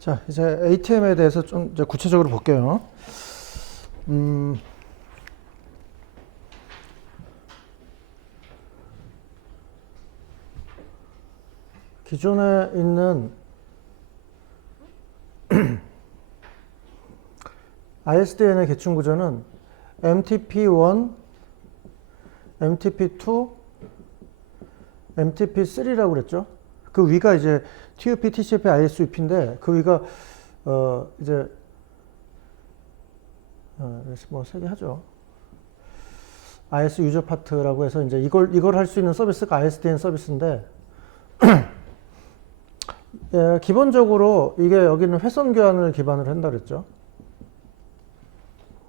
자, 이제 ATM에 대해서 좀 이제 구체적으로 볼게요. 기존에 있는 ISDN의 계층 구조는 MTP1, MTP2, MTP3라고 그랬죠. 그 위가 이제 TUP, TCP, ISUP인데 그 위가 이제 뭐 세 개 하죠. IS 유저 파트라고 해서 이제 이걸 할 수 있는 서비스가 ISDN 서비스인데 예, 기본적으로 이게 여기는 회선 교환을 기반으로 한다 그랬죠.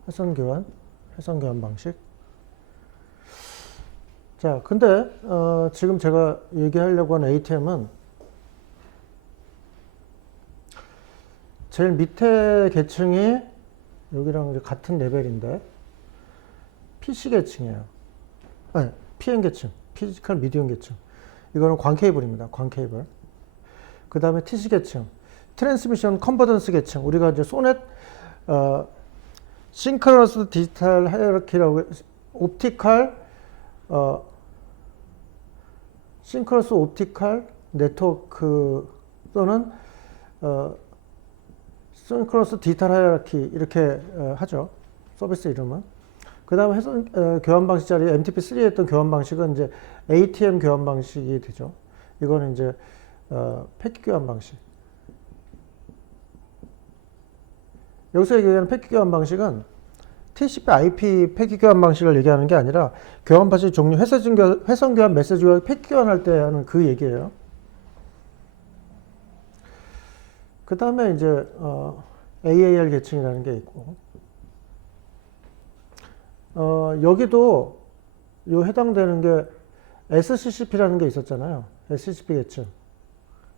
회선 교환 방식. 자, 근데 지금 제가 얘기하려고 하는 ATM은 제일 밑에 계층이 여기랑 이제 같은 레벨인데 PC 계층이에요. 아니, PM 계층, 피지컬 미디엄 계층. 이거는 광 케이블입니다. 광 케이블. 그 다음에 TC 계층, 트랜스미션 컨버전스 계층. 우리가 이제 소넷 싱크로너스 디지털 하이어라키라고 싱크로너스 옵티컬 네트워크 또는 싱크로너스 디지털 하이어라키 이렇게 하죠. 서비스 이름은. 그 다음에 회선 교환 방식 자리 MTP3에 했던 교환 방식은 이제 ATM 교환 방식이 되죠. 이거는 이제 패킷 교환 방식. 여기서 얘기하는 패킷 교환 방식은 TCP IP 패킷 교환 방식을 얘기하는 게 아니라 교환 방식 종류 회선 교환 메시지 교환 패킷 교환할 때 하는 그 얘기예요. 그 다음에 이제 AAR 계층이라는 게 있고 여기도 요 해당되는 게 SCCP라는 게 있었잖아요. SCCP 계층.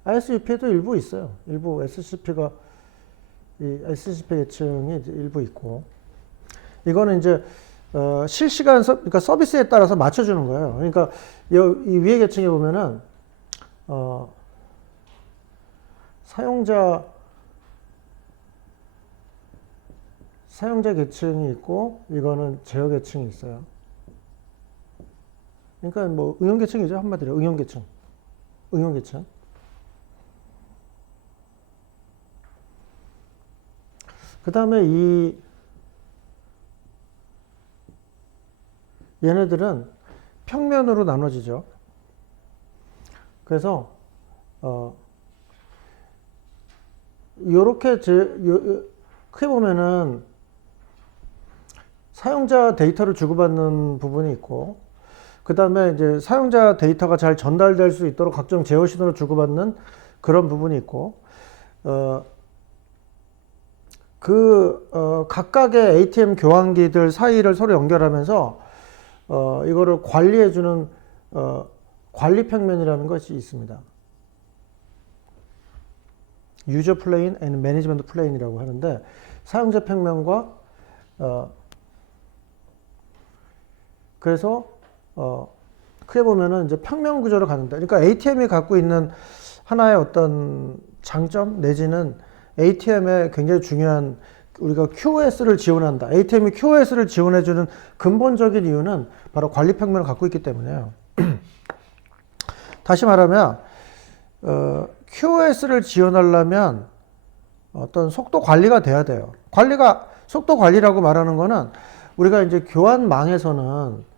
ISUP에도 일부 있어요. 일부 SCCP가 이 SCCP 계층이 일부 있고 이거는 이제 실시간 그러니까 서비스에 따라서 맞춰주는 거예요. 그러니까 이 위에 계층에 보면은 사용자 계층이 있고 이거는 제어 계층이 있어요. 그러니까 뭐 응용 계층이죠. 한마디로 응용 계층. 그 다음에 얘네들은 평면으로 나눠지죠. 그래서 요렇게 크게 보면은 사용자 데이터를 주고받는 부분이 있고 그 다음에 이제 사용자 데이터가 잘 전달될 수 있도록 각종 제어 신호를 주고받는 그런 부분이 있고 각각의 ATM 교환기들 사이를 서로 연결하면서 이거를 관리해주는 관리 평면이라는 것이 있습니다. 유저 플레인 앤 매니지먼트 플레인이라고 하는데 사용자 평면과 그래서 크게 보면은 이제 평면 구조로 가는데 그러니까 ATM이 갖고 있는 하나의 어떤 장점 내지는 ATM에 굉장히 중요한 우리가 QoS를 지원한다. ATM이 QoS를 지원해주는 근본적인 이유는 바로 관리 평면을 갖고 있기 때문이에요. 다시 말하면 QoS를 지원하려면 어떤 속도 관리가 돼야 돼요. 속도 관리라고 말하는 거는 우리가 이제 교환망에서는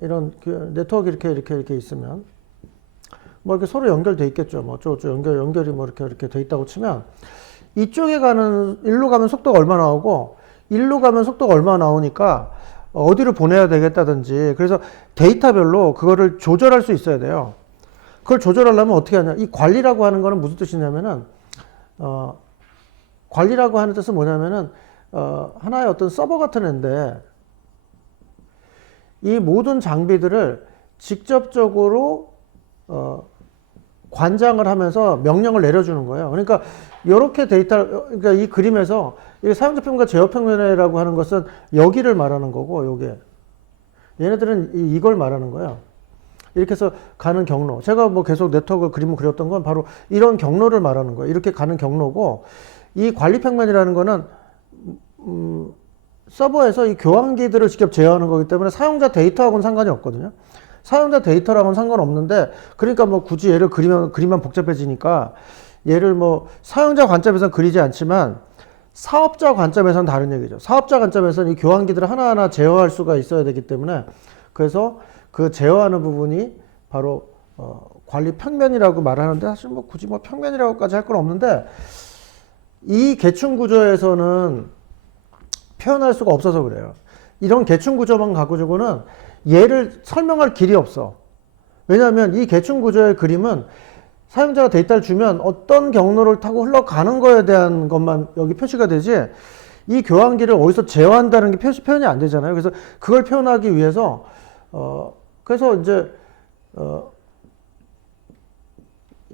이런 네트워크 이렇게 있으면 뭐 이렇게 서로 연결돼 있겠죠. 뭐 연결이 뭐 이렇게 돼 있다고 치면 일로 가면 속도가 얼마 나오고 일로 가면 속도가 얼마 나오니까 어디로 보내야 되겠다든지 그래서 데이터별로 그거를 조절할 수 있어야 돼요. 그걸 조절하려면 어떻게 하냐. 이 관리라고 하는 거는 무슨 뜻이냐면은 관리라고 하는 뜻은 뭐냐면은 하나의 어떤 서버 같은 애인데 이 모든 장비들을 직접적으로 관장을 하면서 명령을 내려주는 거예요. 그러니까 이렇게 그러니까 이 그림에서 이 사용자 평면과 제어 평면이라고 하는 것은 여기를 말하는 거고, 요게 얘네들은 이걸 말하는 거예요. 이렇게 해서 가는 경로. 제가 뭐 계속 네트워크 그림을 그렸던 건 바로 이런 경로를 말하는 거예요. 이렇게 가는 경로고, 이 관리 평면이라는 거는 서버에서 이 교환기들을 직접 제어하는 거기 때문에 사용자 데이터하고는 상관이 없거든요. 사용자 데이터랑은 상관없는데, 그러니까 뭐 굳이 얘를 그리면 복잡해지니까 얘를 뭐 사용자 관점에서는 그리지 않지만 사업자 관점에서는 다른 얘기죠. 사업자 관점에서는 이 교환기들을 하나하나 제어할 수가 있어야 되기 때문에, 그래서 그 제어하는 부분이 바로 관리 평면이라고 말하는데, 사실 뭐 굳이 뭐 평면이라고까지 할 건 없는데, 이 계층 구조에서는 표현할 수가 없어서 그래요. 이런 계층 구조만 가지고는 얘를 설명할 길이 없어. 왜냐하면 이 계층 구조의 그림은 사용자가 데이터를 주면 어떤 경로를 타고 흘러가는 거에 대한 것만 여기 표시가 되지, 이 교환기를 어디서 제어한다는 게 표현이 안 되잖아요. 그래서 그걸 표현하기 위해서 그래서 이제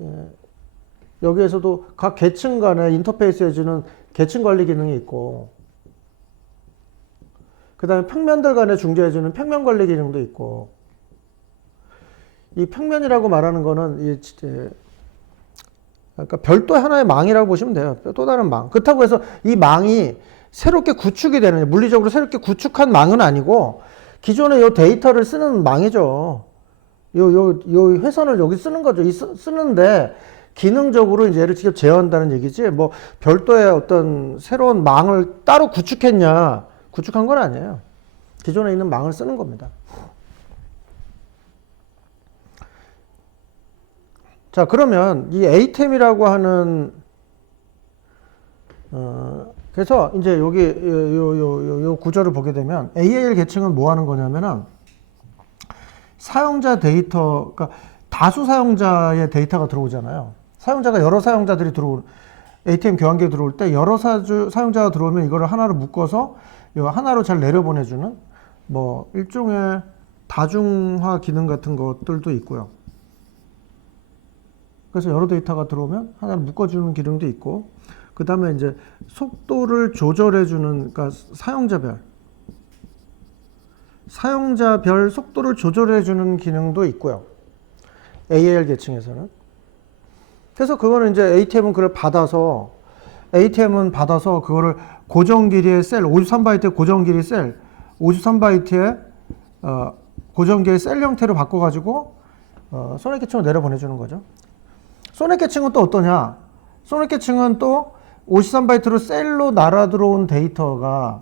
예, 여기에서도 각 계층 간의 인터페이스 해주는 계층 관리 기능이 있고, 그 다음에 평면들 간에 중재해주는 평면 관리 기능도 있고, 이 평면이라고 말하는 거는 그러니까 별도 하나의 망이라고 보시면 돼요. 또 다른 망. 그렇다고 해서 이 망이 새롭게 구축이 되는, 물리적으로 새롭게 구축한 망은 아니고, 기존의 요 데이터를 쓰는 망이죠. 요 회선을 여기 쓰는 거죠. 쓰는데, 기능적으로 이제 얘를 직접 제어한다는 얘기지, 뭐, 별도의 어떤 새로운 망을 따로 구축했냐, 구축한 건 아니에요. 기존에 있는 망을 쓰는 겁니다. 자, 그러면 이 ATEM이라고 하는 그래서 이제 여기 요 구조를 보게 되면 AAL 계층은 뭐 하는 거냐면은 사용자 데이터, 그러니까 다수 사용자의 데이터가 들어오잖아요. 사용자가 여러 사용자들이 ATM 교환기에 들어올 때 여러 사용자가 들어오면 이거를 하나로 묶어서 하나로 잘 내려보내주는 뭐 일종의 다중화 기능 같은 것들도 있고요. 그래서 여러 데이터가 들어오면 하나를 묶어주는 기능도 있고, 그 다음에 이제 속도를 조절해주는, 그러니까 사용자별 속도를 조절해주는 기능도 있고요. AAL 계층에서는. 그래서 그거는 이제 ATM은 받아서 그거를 고정 길이의 셀, 53바이트의 고정 길이 셀, 53바이트의 고정 길이 셀 형태로 바꿔가지고 소넷 계층으로 내려보내주는 거죠. 소넷 계층은 또 어떠냐? 소넷 계층은 또 53바이트로 셀로 날아 들어온 데이터를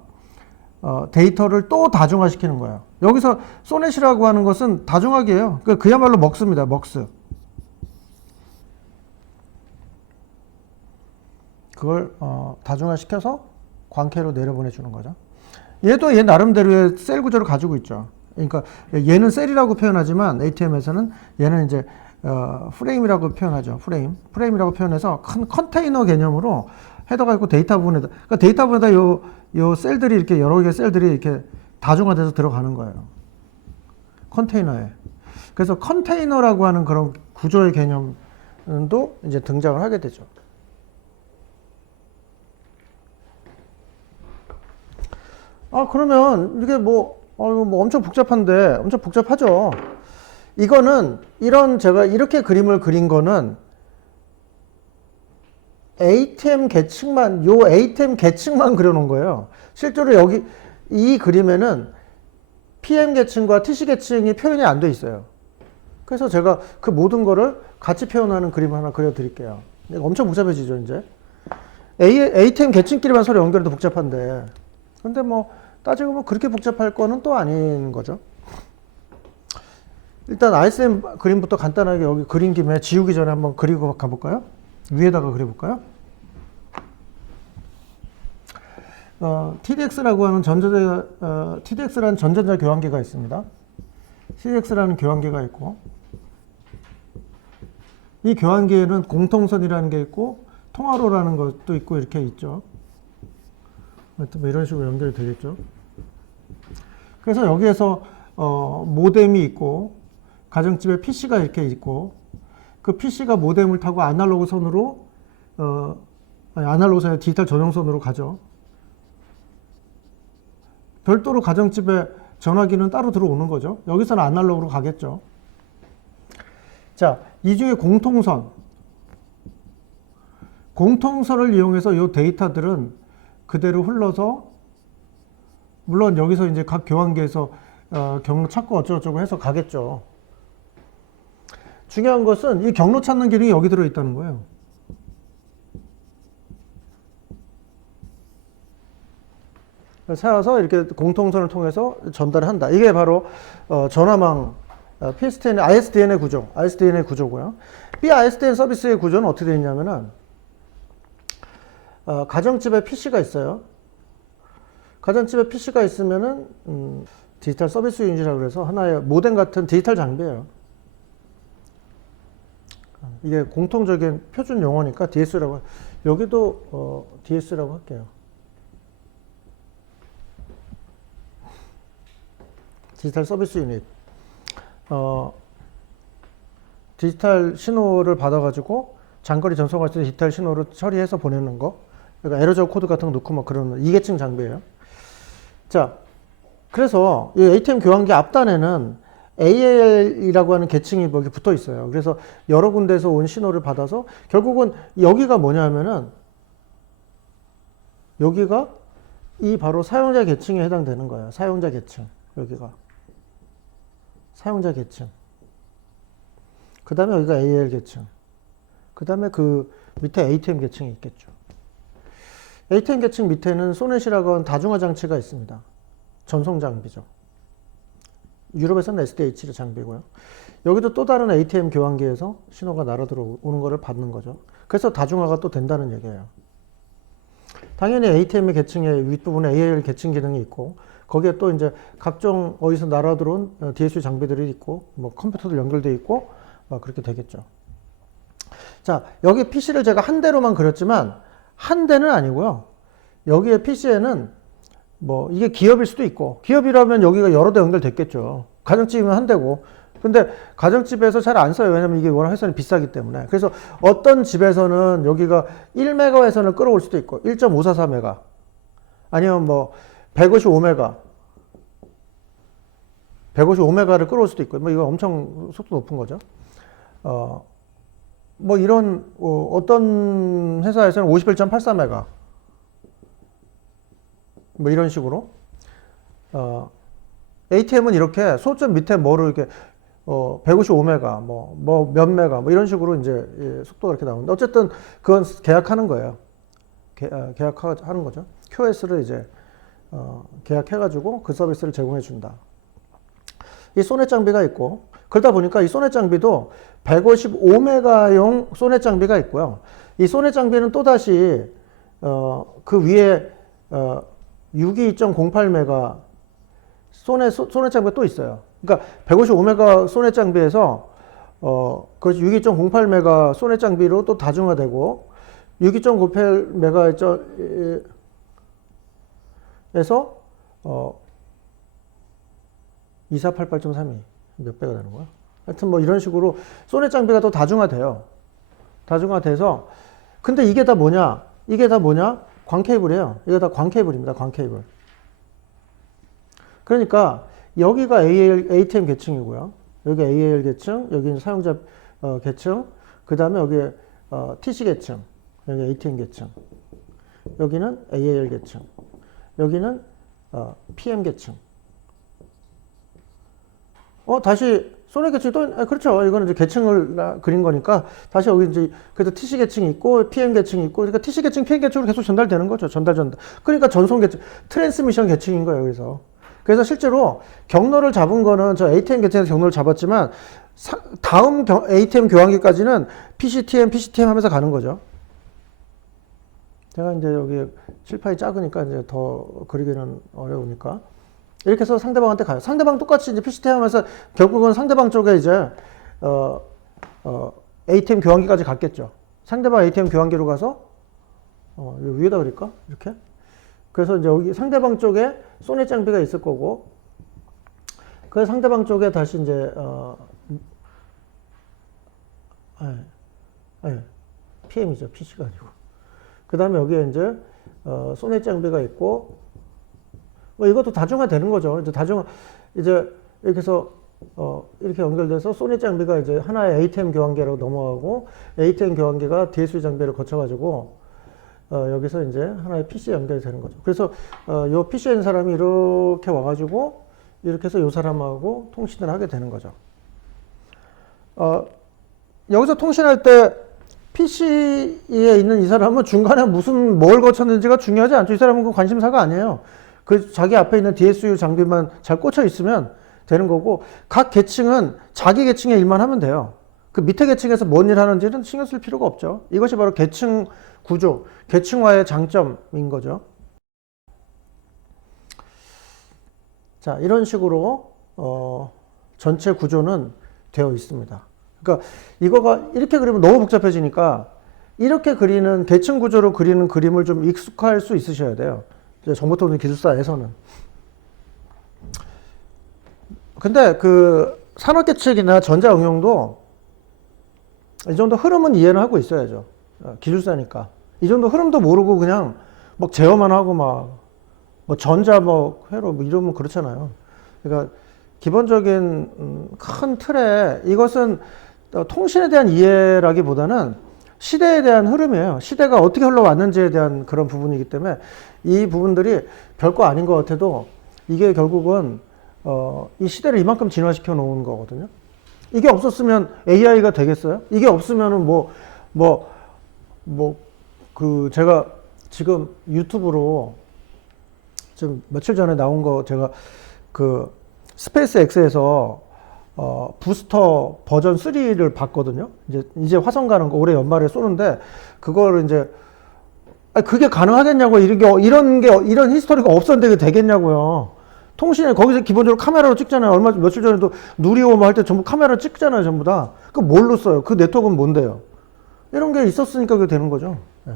또 다중화시키는 거예요. 여기서 소넷이라고 하는 것은 다중화기예요. 그야말로 먹스입니다. 먹스. 그걸 다중화시켜서 광캐로 내려보내주는 거죠. 얘도 얘 나름대로의 셀 구조를 가지고 있죠. 그러니까 얘는 셀이라고 표현하지만 ATM에서는 얘는 이제 프레임이라고 표현하죠. 프레임이라고 표현해서 큰 컨테이너 개념으로 헤더가 있고 데이터 부분에다, 그러니까 데이터 부분에다 요 셀들이 이렇게 여러 개의 셀들이 이렇게 다중화돼서 들어가는 거예요. 컨테이너에. 그래서 컨테이너라고 하는 그런 구조의 개념도 이제 등장을 하게 되죠. 그러면 이게 뭐 엄청 복잡한데, 엄청 복잡하죠. 이거는 제가 이렇게 그림을 그린 거는 ATM 계층만 그려놓은 거예요. 실제로 여기 이 그림에는 PM 계층과 TC 계층이 표현이 안 돼 있어요. 그래서 제가 그 모든 거를 같이 표현하는 그림을 하나 그려드릴게요. 엄청 복잡해지죠, 이제. ATM 계층끼리만 서로 연결해도 복잡한데. 근데 뭐 따지고 보면 그렇게 복잡할 거는 또 아닌 거죠. 일단 ISM 그림부터 간단하게 여기 그린 김에 지우기 전에 한번 그리고 가볼까요? 위에다가 그려볼까요? TDX라고 하는 TDX라는 전자전자 교환기가 있습니다. CDX라는 교환기가 있고, 이 교환기에는 공통선이라는 게 있고, 통화로라는 것도 있고, 이렇게 있죠. 하여튼 뭐 이런 식으로 연결이 되겠죠. 그래서 여기에서 모뎀이 있고, 가정집에 PC가 이렇게 있고, 그 PC가 모뎀을 타고 아날로그 선으로 아날로그 선에 디지털 전용선으로 가죠. 별도로 가정집에 전화기는 따로 들어오는 거죠. 여기서는 아날로그로 가겠죠. 자, 이 중에 공통선을 이용해서 이 데이터들은 그대로 흘러서, 물론 여기서 이제 각 교환기에서 경로 찾고 어쩌고저쩌고 해서 가겠죠. 중요한 것은 이 경로 찾는 기능이 여기 들어있다는 거예요. 세워서 이렇게 공통선을 통해서 전달을 한다. 이게 바로 전화망 PSTN, ISDN의 구조고요. BISDN 서비스의 구조는 어떻게 되어 있냐면은 가정집에 PC가 있어요. 가정집에 PC가 있으면은 디지털 서비스 유닛이라고 그래서 하나의 모뎀 같은 디지털 장비예요. 이게 공통적인 표준 용어니까 DS라고, 여기도 DS라고 할게요. 디지털 서비스 유닛. 디지털 신호를 받아가지고 장거리 전송할 때 디지털 신호를 처리해서 보내는 거. 그러니까 에러저 코드 같은 거 넣고 막 그런 2계층 장비예요. 자, 그래서 이 ATM 교환기 앞단에는 AL이라고 하는 계층이 여기 붙어 있어요. 그래서 여러 군데에서 온 신호를 받아서 결국은 여기가 뭐냐면은 여기가 이 바로 사용자 계층에 해당되는 거예요. 사용자 계층. 여기가. 사용자 계층. 그 다음에 여기가 AL 계층. 그 다음에 그 밑에 ATM 계층이 있겠죠. ATM 계층 밑에는 소넷이라고 하는 다중화 장치가 있습니다. 전송 장비죠. 유럽에서는 SDH 장비고요. 여기도 또 다른 ATM 교환기에서 신호가 날아 들어오는 것을 받는 거죠. 그래서 다중화가 또 된다는 얘기예요. 당연히 ATM의 계층의 윗부분에 AL 계층 기능이 있고, 거기에 또 이제 각종 어디서 날아 들어온 DSU 장비들이 있고, 뭐 컴퓨터도 연결되어 있고, 막 그렇게 되겠죠. 자, 여기 PC를 제가 한 대로만 그렸지만, 한 대는 아니고요. 여기에 PC에는 뭐 이게 기업일 수도 있고, 기업이라면 여기가 여러 대 연결됐겠죠. 가정집이면 한 대고. 근데 가정집에서 잘 안 써요. 왜냐면 이게 워낙 회선이 비싸기 때문에. 그래서 어떤 집에서는 여기가 1메가 회선을 끌어올 수도 있고, 1.544메가. 아니면 뭐 155메가. 155메가를 끌어올 수도 있고, 뭐 이거 엄청 속도 높은 거죠. 뭐 이런, 어떤 회사에서는 51.84메가. 뭐 이런 식으로. ATM은 이렇게 소점 밑에 뭐를 이렇게 155메가, 뭐 몇 메가, 뭐 이런 식으로 이제 속도가 이렇게 나오는데, 어쨌든 그건 계약하는 거예요. 계약하는 거죠. QoS를 이제 계약해가지고 그 서비스를 제공해 준다. 이 소넷 장비가 있고, 그러다 보니까 이 소넷 장비도 155메가용 소넷 장비가 있고요. 이 소넷 장비는 또다시 그 위에 62.08메가 소넷 장비가 또 있어요. 그러니까 155메가 소넷 장비에서 그 62.08메가 소넷 장비로 또 다중화되고, 62.08메가에서 2488.32 몇 배가 되는 거야? 하여튼 뭐 이런 식으로 소넷 장비가 또 다중화돼요. 다중화돼서, 근데 이게 다 뭐냐? 광 케이블이에요. 이게 다 광 케이블입니다. 광 케이블. 그러니까 여기가 ATM 계층이고요. 여기 AL 계층, 여기는 사용자 계층, 그 다음에 여기 TC 계층, 여기 ATM 계층, 여기는 AL 계층, 여기는 PM 계층. 다시 소넷 계층이 또, 그렇죠. 이거는 이제 계층을 그린 거니까, 다시 여기 이제, 그래서 TC 계층이 있고, PM 계층이 있고, 그러니까 TC 계층, PM 계층으로 계속 전달되는 거죠. 전달. 그러니까 전송 계층, 트랜스미션 계층인 거예요, 그래서 실제로 경로를 잡은 거는 저 ATM 계층에서 경로를 잡았지만, 다음 ATM 교환기까지는 PCTM 하면서 가는 거죠. 제가 이제 여기 칠판이 작으니까 이제 더 그리기는 어려우니까. 이렇게 해서 상대방한테 가요. 상대방 똑같이 이제 PCTM 하면서 결국은 상대방 쪽에 이제, ATM 교환기까지 갔겠죠. 상대방 ATM 교환기로 가서, 위에다 그릴까? 이렇게. 그래서 이제 여기 상대방 쪽에 소넷 장비가 있을 거고, 그 상대방 쪽에 다시 이제, PM이죠. PC가 아니고. 그 다음에 여기에 이제, 소넷 장비가 있고, 뭐 이것도 다중화 되는 거죠. 이제 이제 이렇게 해서 이렇게 연결돼서 소니 장비가 이제 하나의 ATM 교환기로 넘어가고 ATM 교환기가 DSU 장비를 거쳐가지고 여기서 이제 하나의 PC에 연결이 되는 거죠. 그래서 요 PC에 있는 사람이 이렇게 와가지고 이렇게 해서 요 사람하고 통신을 하게 되는 거죠. 여기서 통신할 때 PC에 있는 이 사람은 중간에 무슨 뭘 거쳤는지가 중요하지 않죠. 이 사람은 그 관심사가 아니에요. 그 자기 앞에 있는 DSU 장비만 잘 꽂혀 있으면 되는 거고, 각 계층은 자기 계층의 일만 하면 돼요. 그 밑에 계층에서 뭔 일 하는지는 신경 쓸 필요가 없죠. 이것이 바로 계층 구조, 계층화의 장점인 거죠. 자, 이런 식으로 전체 구조는 되어 있습니다. 그러니까 이거가 이렇게 그리면 너무 복잡해지니까 이렇게 그리는 계층 구조로 그리는 그림을 좀 익숙할 수 있으셔야 돼요. 정보통신 기술사에서는. 근데 그 산업계측이나 전자응용도 이 정도 흐름은 이해를 하고 있어야죠. 기술사니까. 이 정도 흐름도 모르고 그냥 막 제어만 하고 막 뭐 전자 뭐 회로 뭐 이러면 그렇잖아요. 그러니까 기본적인 큰 틀에 이것은 통신에 대한 이해라기보다는 시대에 대한 흐름이에요. 시대가 어떻게 흘러왔는지에 대한 그런 부분이기 때문에 이 부분들이 별거 아닌 것 같아도 이게 결국은 이 시대를 이만큼 진화시켜 놓은 거거든요. 이게 없었으면 AI가 되겠어요? 이게 없으면은 제가 지금 유튜브로 지금 며칠 전에 나온 거 제가 그 스페이스 X에서 부스터 버전 3를 봤거든요. 이제 화성 가는 거 올해 연말에 쏘는데 그거를 이제 그게 가능하겠냐고 이런 히스토리가 없었는데 그게 되겠냐고요. 통신에 거기서 기본적으로 카메라로 찍잖아요. 며칠 전에도 누리호모 할 때 전부 카메라 찍잖아요, 전부 다. 그 뭘로 써요? 그 네트워크는 뭔데요? 이런 게 있었으니까 그게 되는 거죠. 네.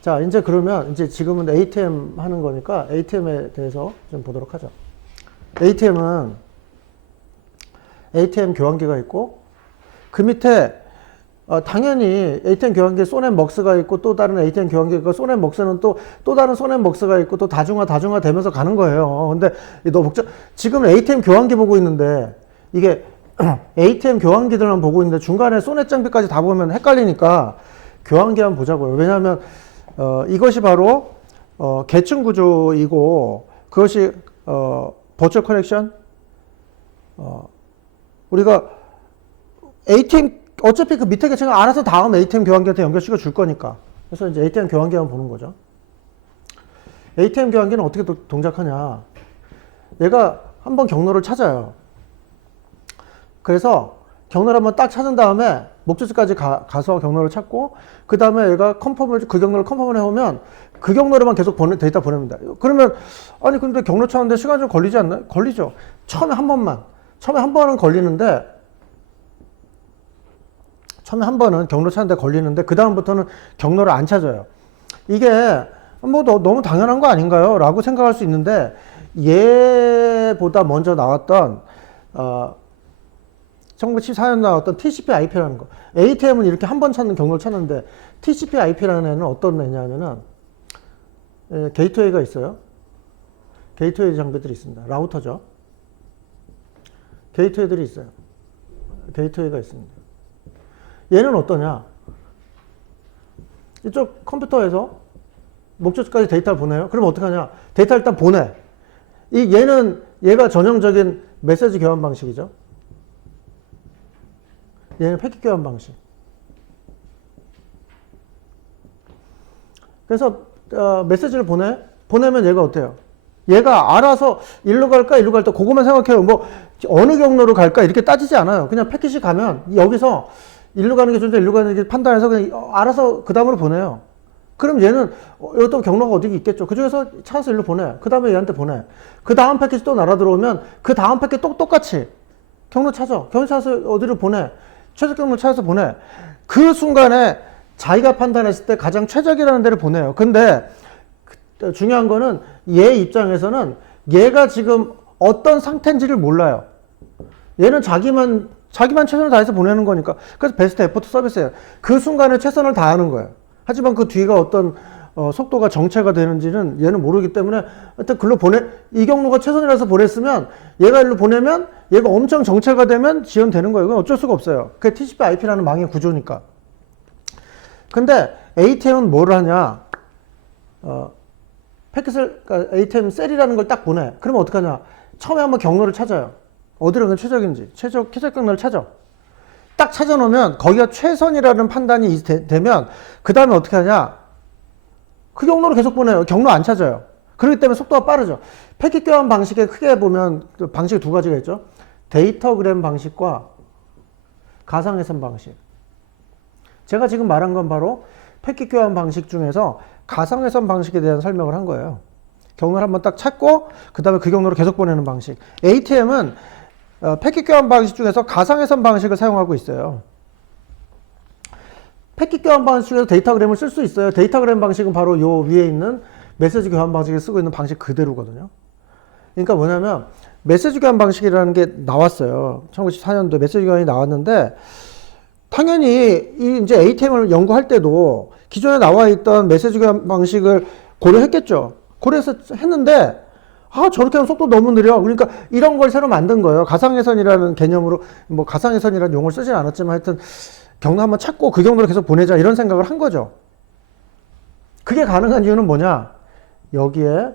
자, 이제 그러면 이제 지금은 ATM 하는 거니까 ATM에 대해서 좀 보도록 하죠. ATM은 ATM 교환기가 있고 그 밑에 당연히 ATM 교환기에 소넷먹스가 있고 또 다른 ATM 교환기가 소넷먹스는 또 다른 소넷먹스가 있고 또 다중화 되면서 가는 거예요. 근데 너무 복잡. 지금 ATM 교환기 보고 있는데 이게 ATM 교환기들만 보고 있는데 중간에 소넷 장비까지 다 보면 헷갈리니까 교환기 한번 보자고요. 왜냐하면 이것이 바로 계층 구조이고 그것이 버추얼 커넥션 우리가 ATM 어차피 그 밑에 계층은 알아서 다음 ATM 교환기한테 연결시켜 줄 거니까. 그래서 이제 ATM 교환기 한번 보는 거죠. ATM 교환기는 어떻게 동작하냐. 얘가 한번 경로를 찾아요. 그래서 경로를 한번 딱 찾은 다음에 목적지까지 가서 경로를 찾고 그 다음에 얘가 그 경로를 컨펌을 해오면 그 경로로만 계속 데이터 보냅니다. 그러면 아니 근데 경로 찾는데 시간 좀 걸리지 않나요? 걸리죠. 처음에 한 번은 걸리는데 처음에 한 번은 경로 찾는데 걸리는데 그 다음부터는 경로를 안 찾아요. 이게 뭐 너무 당연한 거 아닌가요? 라고 생각할 수 있는데 얘보다 먼저 나왔던 1974년 나왔던 TCP/IP라는 거. ATM은 이렇게 한 번 찾는 경로를 찾는데 TCP/IP라는 애는 어떤 애냐면은 게이트웨이가 있어요. 게이트웨이 장비들이 있습니다. 라우터죠. 게이트웨이들이 있어요. 게이트웨이가 있습니다. 얘는 어떠냐? 이쪽 컴퓨터에서 목적지까지 데이터를 보내요. 그럼 어떻게 하냐? 데이터를 일단 보내. 얘가 전형적인 메시지 교환 방식이죠. 얘는 패킷 교환 방식. 그래서 메시지를 보내면 얘가 어때요? 얘가 알아서 일로 갈까 일로 갈까 그것만 생각해요. 뭐 어느 경로로 갈까 이렇게 따지지 않아요. 그냥 패킷이 가면 여기서 일로 가는 게 좋은데 일로 가는 게 판단해서 그냥 알아서 그 다음으로 보내요. 그럼 얘는 여기 또 경로가 어디 있겠죠. 그 중에서 찾아서 일로 보내. 그 다음에 얘한테 보내. 그 다음 패킷이 또 날아 들어오면 그 다음 패킷 또 똑같이 경로 찾아. 경로 찾아서 어디로 보내. 최적 경로 찾아서 보내. 그 순간에 자기가 판단했을 때 가장 최적이라는 데를 보내요. 근데 중요한 거는 얘 입장에서는 얘가 지금 어떤 상태인지를 몰라요. 얘는 자기만 최선을 다해서 보내는 거니까. 그래서 베스트 에포트 서비스예요. 그 순간에 최선을 다하는 거예요. 하지만 그 뒤가 어떤 속도가 정체가 되는지는 얘는 모르기 때문에 하여튼 글로 이 경로가 최선이라서 보냈으면 얘가 일로 보내면 얘가 엄청 정체가 되면 지연되는 거예요. 그건 어쩔 수가 없어요. 그게 TCP/IP라는 망의 구조니까. 근데 ATM은 뭘 하냐? 패킷을, 그러니까 ATM 셀이라는 걸 딱 보내. 그러면 어떡하냐? 처음에 한번 경로를 찾아요. 어디로 가면 최적인지. 최적 경로를 찾아. 딱 찾아놓으면 거기가 최선이라는 판단이 되면 그 다음에 어떻게 하냐? 그 경로로 계속 보내요. 경로 안 찾아요. 그렇기 때문에 속도가 빠르죠. 패킷 교환 방식에 크게 보면 방식이 두 가지가 있죠. 데이터그램 방식과 가상회선 방식. 제가 지금 말한 건 바로 패킷 교환 방식 중에서 가상회선 방식에 대한 설명을 한 거예요. 경로를 한번 딱 찾고 그 다음에 그 경로로 계속 보내는 방식. ATM은 패킷 교환 방식 중에서 가상회선 방식을 사용하고 있어요. 패킷 교환 방식 중에서 데이터그램을 쓸 수 있어요. 데이터그램 방식은 바로 요 위에 있는 메시지 교환 방식에 쓰고 있는 방식 그대로거든요. 그러니까 뭐냐면 메시지 교환 방식이라는 게 나왔어요. 1994년도에 메시지 교환이 나왔는데 당연히 이제 ATM을 연구할 때도 기존에 나와 있던 메시지 교환 방식을 고려했겠죠. 고려해서 했는데 저렇게 하면 속도 너무 느려. 그러니까 이런 걸 새로 만든 거예요. 가상회선이라는 개념으로 뭐 가상회선이라는 용어를 쓰진 않았지만 하여튼 경로 한번 찾고 그 경로로 계속 보내자 이런 생각을 한 거죠. 그게 가능한 이유는 뭐냐? 여기에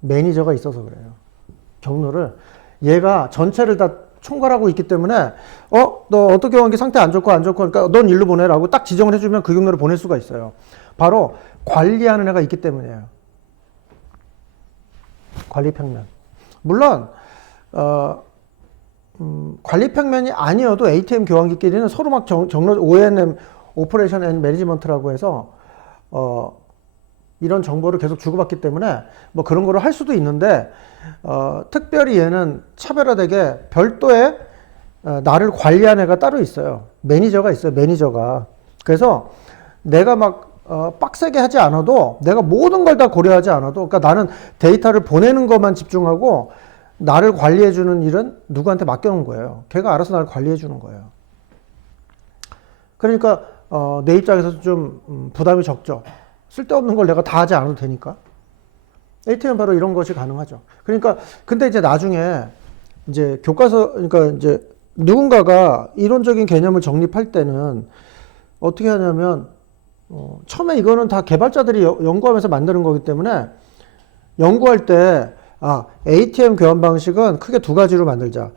매니저가 있어서 그래요. 경로를 얘가 전체를 다 총괄하고 있기 때문에 너 어떻게 경기 상태 안 좋고 그러니까 넌 일로 보내라고 딱 지정을 해주면 그 경로를 보낼 수가 있어요. 바로 관리하는 애가 있기 때문이에요. 관리 평면. 물론 관리 평면이 아니어도 ATM 교환기끼리는 서로 막 경로 ONM 오퍼레이션 앤 매니지먼트라고 해서 이런 정보를 계속 주고받기 때문에 뭐 그런 거를 할 수도 있는데 특별히 얘는 차별화되게 별도의 나를 관리하는 애가 따로 있어요. 매니저가 있어요. 매니저가. 그래서 내가 막 빡세게 하지 않아도 내가 모든 걸 다 고려하지 않아도 그러니까 나는 데이터를 보내는 것만 집중하고 나를 관리해주는 일은 누구한테 맡겨놓은 거예요. 걔가 알아서 나를 관리해주는 거예요. 그러니까 내 입장에서 좀 부담이 적죠. 쓸데없는 걸 내가 다 하지 않아도 되니까. ATM은 바로 이런 것이 가능하죠. 그러니까 근데 이제 나중에 이제 교과서 그러니까 이제 누군가가 이론적인 개념을 정립할 때는 어떻게 하냐면 처음에 이거는 다 개발자들이 연구하면서 만드는 거기 때문에 연구할 때 ATM 교환 방식은 크게 두 가지로 만들자.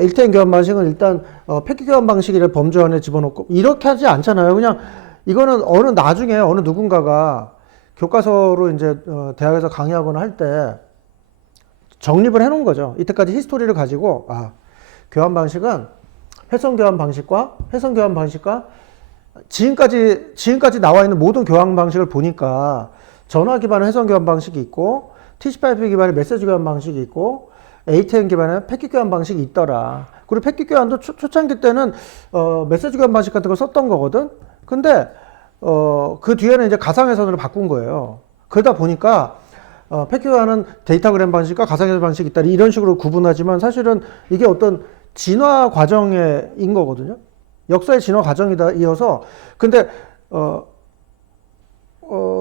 ATM 교환 방식은 일단 패킷 교환 방식이라 범주 안에 집어넣고 이렇게 하지 않잖아요. 그냥 이거는 나중에 어느 누군가가 교과서로 이제 대학에서 강의하거나 할 때 정립을 해놓은 거죠. 이때까지 히스토리를 가지고 교환 방식은 회선 교환 방식과 지금까지 나와 있는 모든 교환 방식을 보니까 전화 기반의 회선 교환 방식이 있고 TCP/IP 기반의 메시지 교환 방식이 있고 ATM 기반의 패킷 교환 방식이 있더라. 그리고 패킷 교환도 초창기 때는 메시지 교환 방식 같은 걸 썼던 거거든. 근데 그 뒤에는 이제 가상회선으로 바꾼 거예요. 그러다 보니까 패킷 교환은 데이터그램 방식과 가상회선 방식이 있다. 이런 식으로 구분하지만 사실은 이게 어떤 진화 과정인 거거든요. 역사의 진화 과정이다 이어서. 근데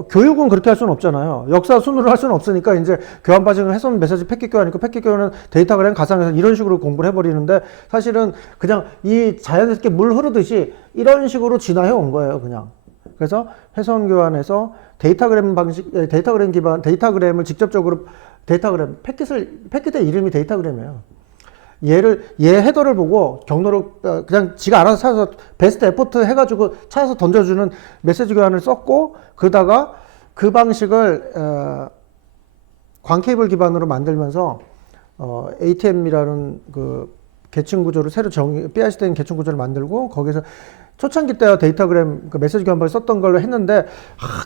교육은 그렇게 할 수는 없잖아요. 역사 순으로 할 수는 없으니까 이제 교환 방식은 회선 메시지 패킷 교환이고 패킷 교환은 데이터그램 가상회선 이런 식으로 공부를 해버리는데 사실은 그냥 이 자연스럽게 물 흐르듯이 이런 식으로 진화해 온 거예요, 그냥. 그래서 회선 교환에서 데이터그램 방식, 데이터그램 기반, 데이터그램을 직접적으로 패킷의 이름이 데이터그램이에요. 얘 헤더를 보고 경로로 그냥 지가 알아서 찾아서 베스트 에포트 해가지고 찾아서 던져주는 메시지 교환을 썼고 그러다가 그 방식을 광 케이블 기반으로 만들면서 ATM이라는 그 계층 구조를 새로 BIC-된 계층 구조를 만들고 거기서 초창기 때와 데이터그램 그 메시지 교환을 썼던 걸로 했는데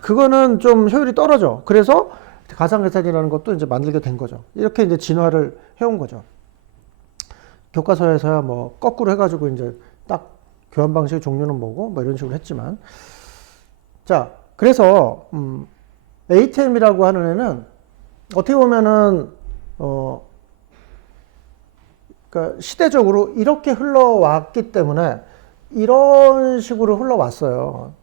그거는 좀 효율이 떨어져. 그래서 가상회선이라는 것도 이제 만들게 된 거죠. 이렇게 이제 진화를 해온 거죠. 교과서에서야 뭐 거꾸로 해가지고 이제 딱 교환 방식의 종류는 뭐고 뭐 이런 식으로 했지만 자 그래서 ATM이라고 하는 애는 어떻게 보면은 그러니까 시대적으로 이렇게 흘러왔기 때문에 이런 식으로 흘러왔어요.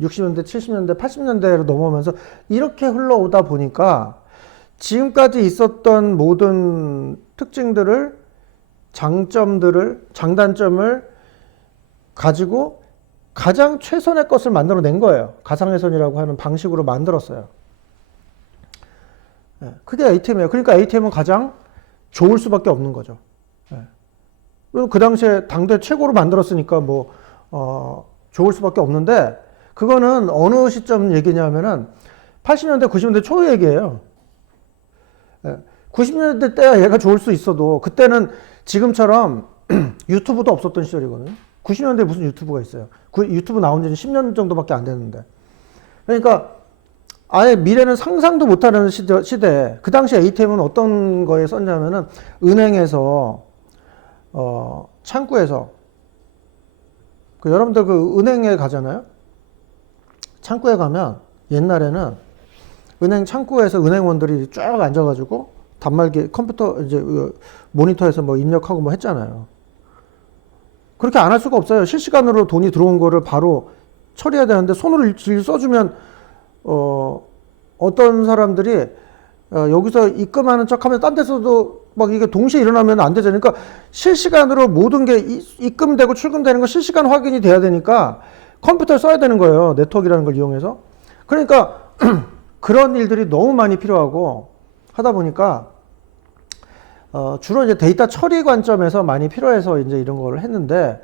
60년대, 70년대, 80년대로 넘어오면서 이렇게 흘러오다 보니까 지금까지 있었던 모든 특징들을, 장점들을, 장단점을 가지고 가장 최선의 것을 만들어낸 거예요. 가상회선이라고 하는 방식으로 만들었어요. 그게 ATM이에요. 그러니까 ATM은 가장 좋을 수밖에 없는 거죠. 그 당시에 당대 최고로 만들었으니까 좋을 수밖에 없는데, 그거는 어느 시점 얘기냐면은 80년대, 90년대 초 얘기예요. 90년대 때야 얘가 좋을 수 있어도 그때는 지금처럼 유튜브도 없었던 시절이거든요. 90년대에 무슨 유튜브가 있어요. 유튜브 나온 지는 10년 정도밖에 안 됐는데. 그러니까 아예 미래는 상상도 못하는 시대에, 그 당시 ATM은 어떤 거에 썼냐면은 은행에서 창구에서, 여러분들 그 은행에 가잖아요. 창구에 가면 옛날에는 은행 창구에서 은행원들이 쫙 앉아가지고 단말기 컴퓨터 이제 모니터에서 뭐 입력하고 뭐 했잖아요. 그렇게 안 할 수가 없어요. 실시간으로 돈이 들어온 거를 바로 처리해야 되는데 손으로 일 써주면 어떤 사람들이 여기서 입금하는 척하면 딴 데서도 막 이게 동시에 일어나면 안 되잖아요. 그러니까 실시간으로 모든 게 입금되고 출금되는 거 실시간 확인이 돼야 되니까 컴퓨터를 써야 되는 거예요. 네트워크라는 걸 이용해서. 그러니까 그런 일들이 너무 많이 필요하고 하다 보니까 주로 이제 데이터 처리 관점에서 많이 필요해서 이제 이런 걸 했는데,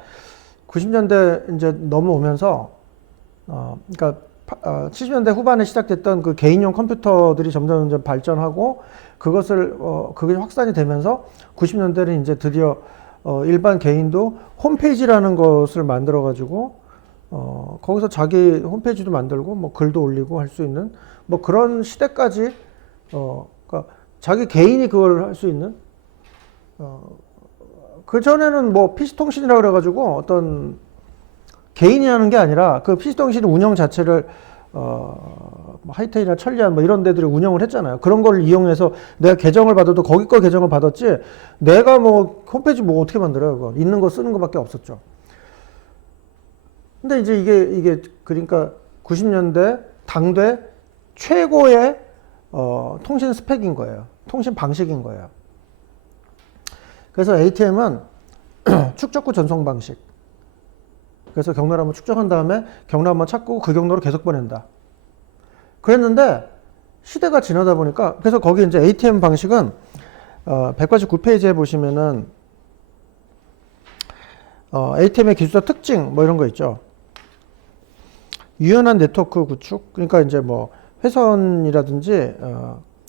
90년대 이제 넘어오면서 그러니까 70년대 후반에 시작됐던 그 개인용 컴퓨터들이 점점 발전하고 그것을 그게 확산이 되면서 90년대는 이제 드디어 일반 개인도 홈페이지라는 것을 만들어 가지고 거기서 자기 홈페이지도 만들고 뭐 글도 올리고 할 수 있는 뭐 그런 시대까지, 그러니까 자기 개인이 그걸 할 수 있는, 그 전에는 뭐 PC통신이라고 그래가지고 어떤 개인이 하는 게 아니라 그 PC통신 운영 자체를 뭐 하이텔이나 천리안 뭐 이런 데들이 운영을 했잖아요. 그런 걸 이용해서 내가 계정을 받아도 거기 거 계정을 받았지, 내가 뭐 홈페이지 뭐 어떻게 만들어요? 그거 있는 거 쓰는 거밖에 없었죠. 근데 이제 이게 그러니까 90년대 당대 최고의 통신 스펙인 거예요. 통신 방식인 거예요. 그래서 ATM은 축적구 전송 방식. 그래서 경로를 한번 축적한 다음에 경로 한번 찾고 그 경로로 계속 보낸다. 그랬는데 시대가 지나다 보니까, 그래서 거기 이제 ATM 방식은 189페이지에 보시면은 ATM의 기술적 특징 뭐 이런 거 있죠. 유연한 네트워크 구축, 그러니까 이제 뭐 회선이라든지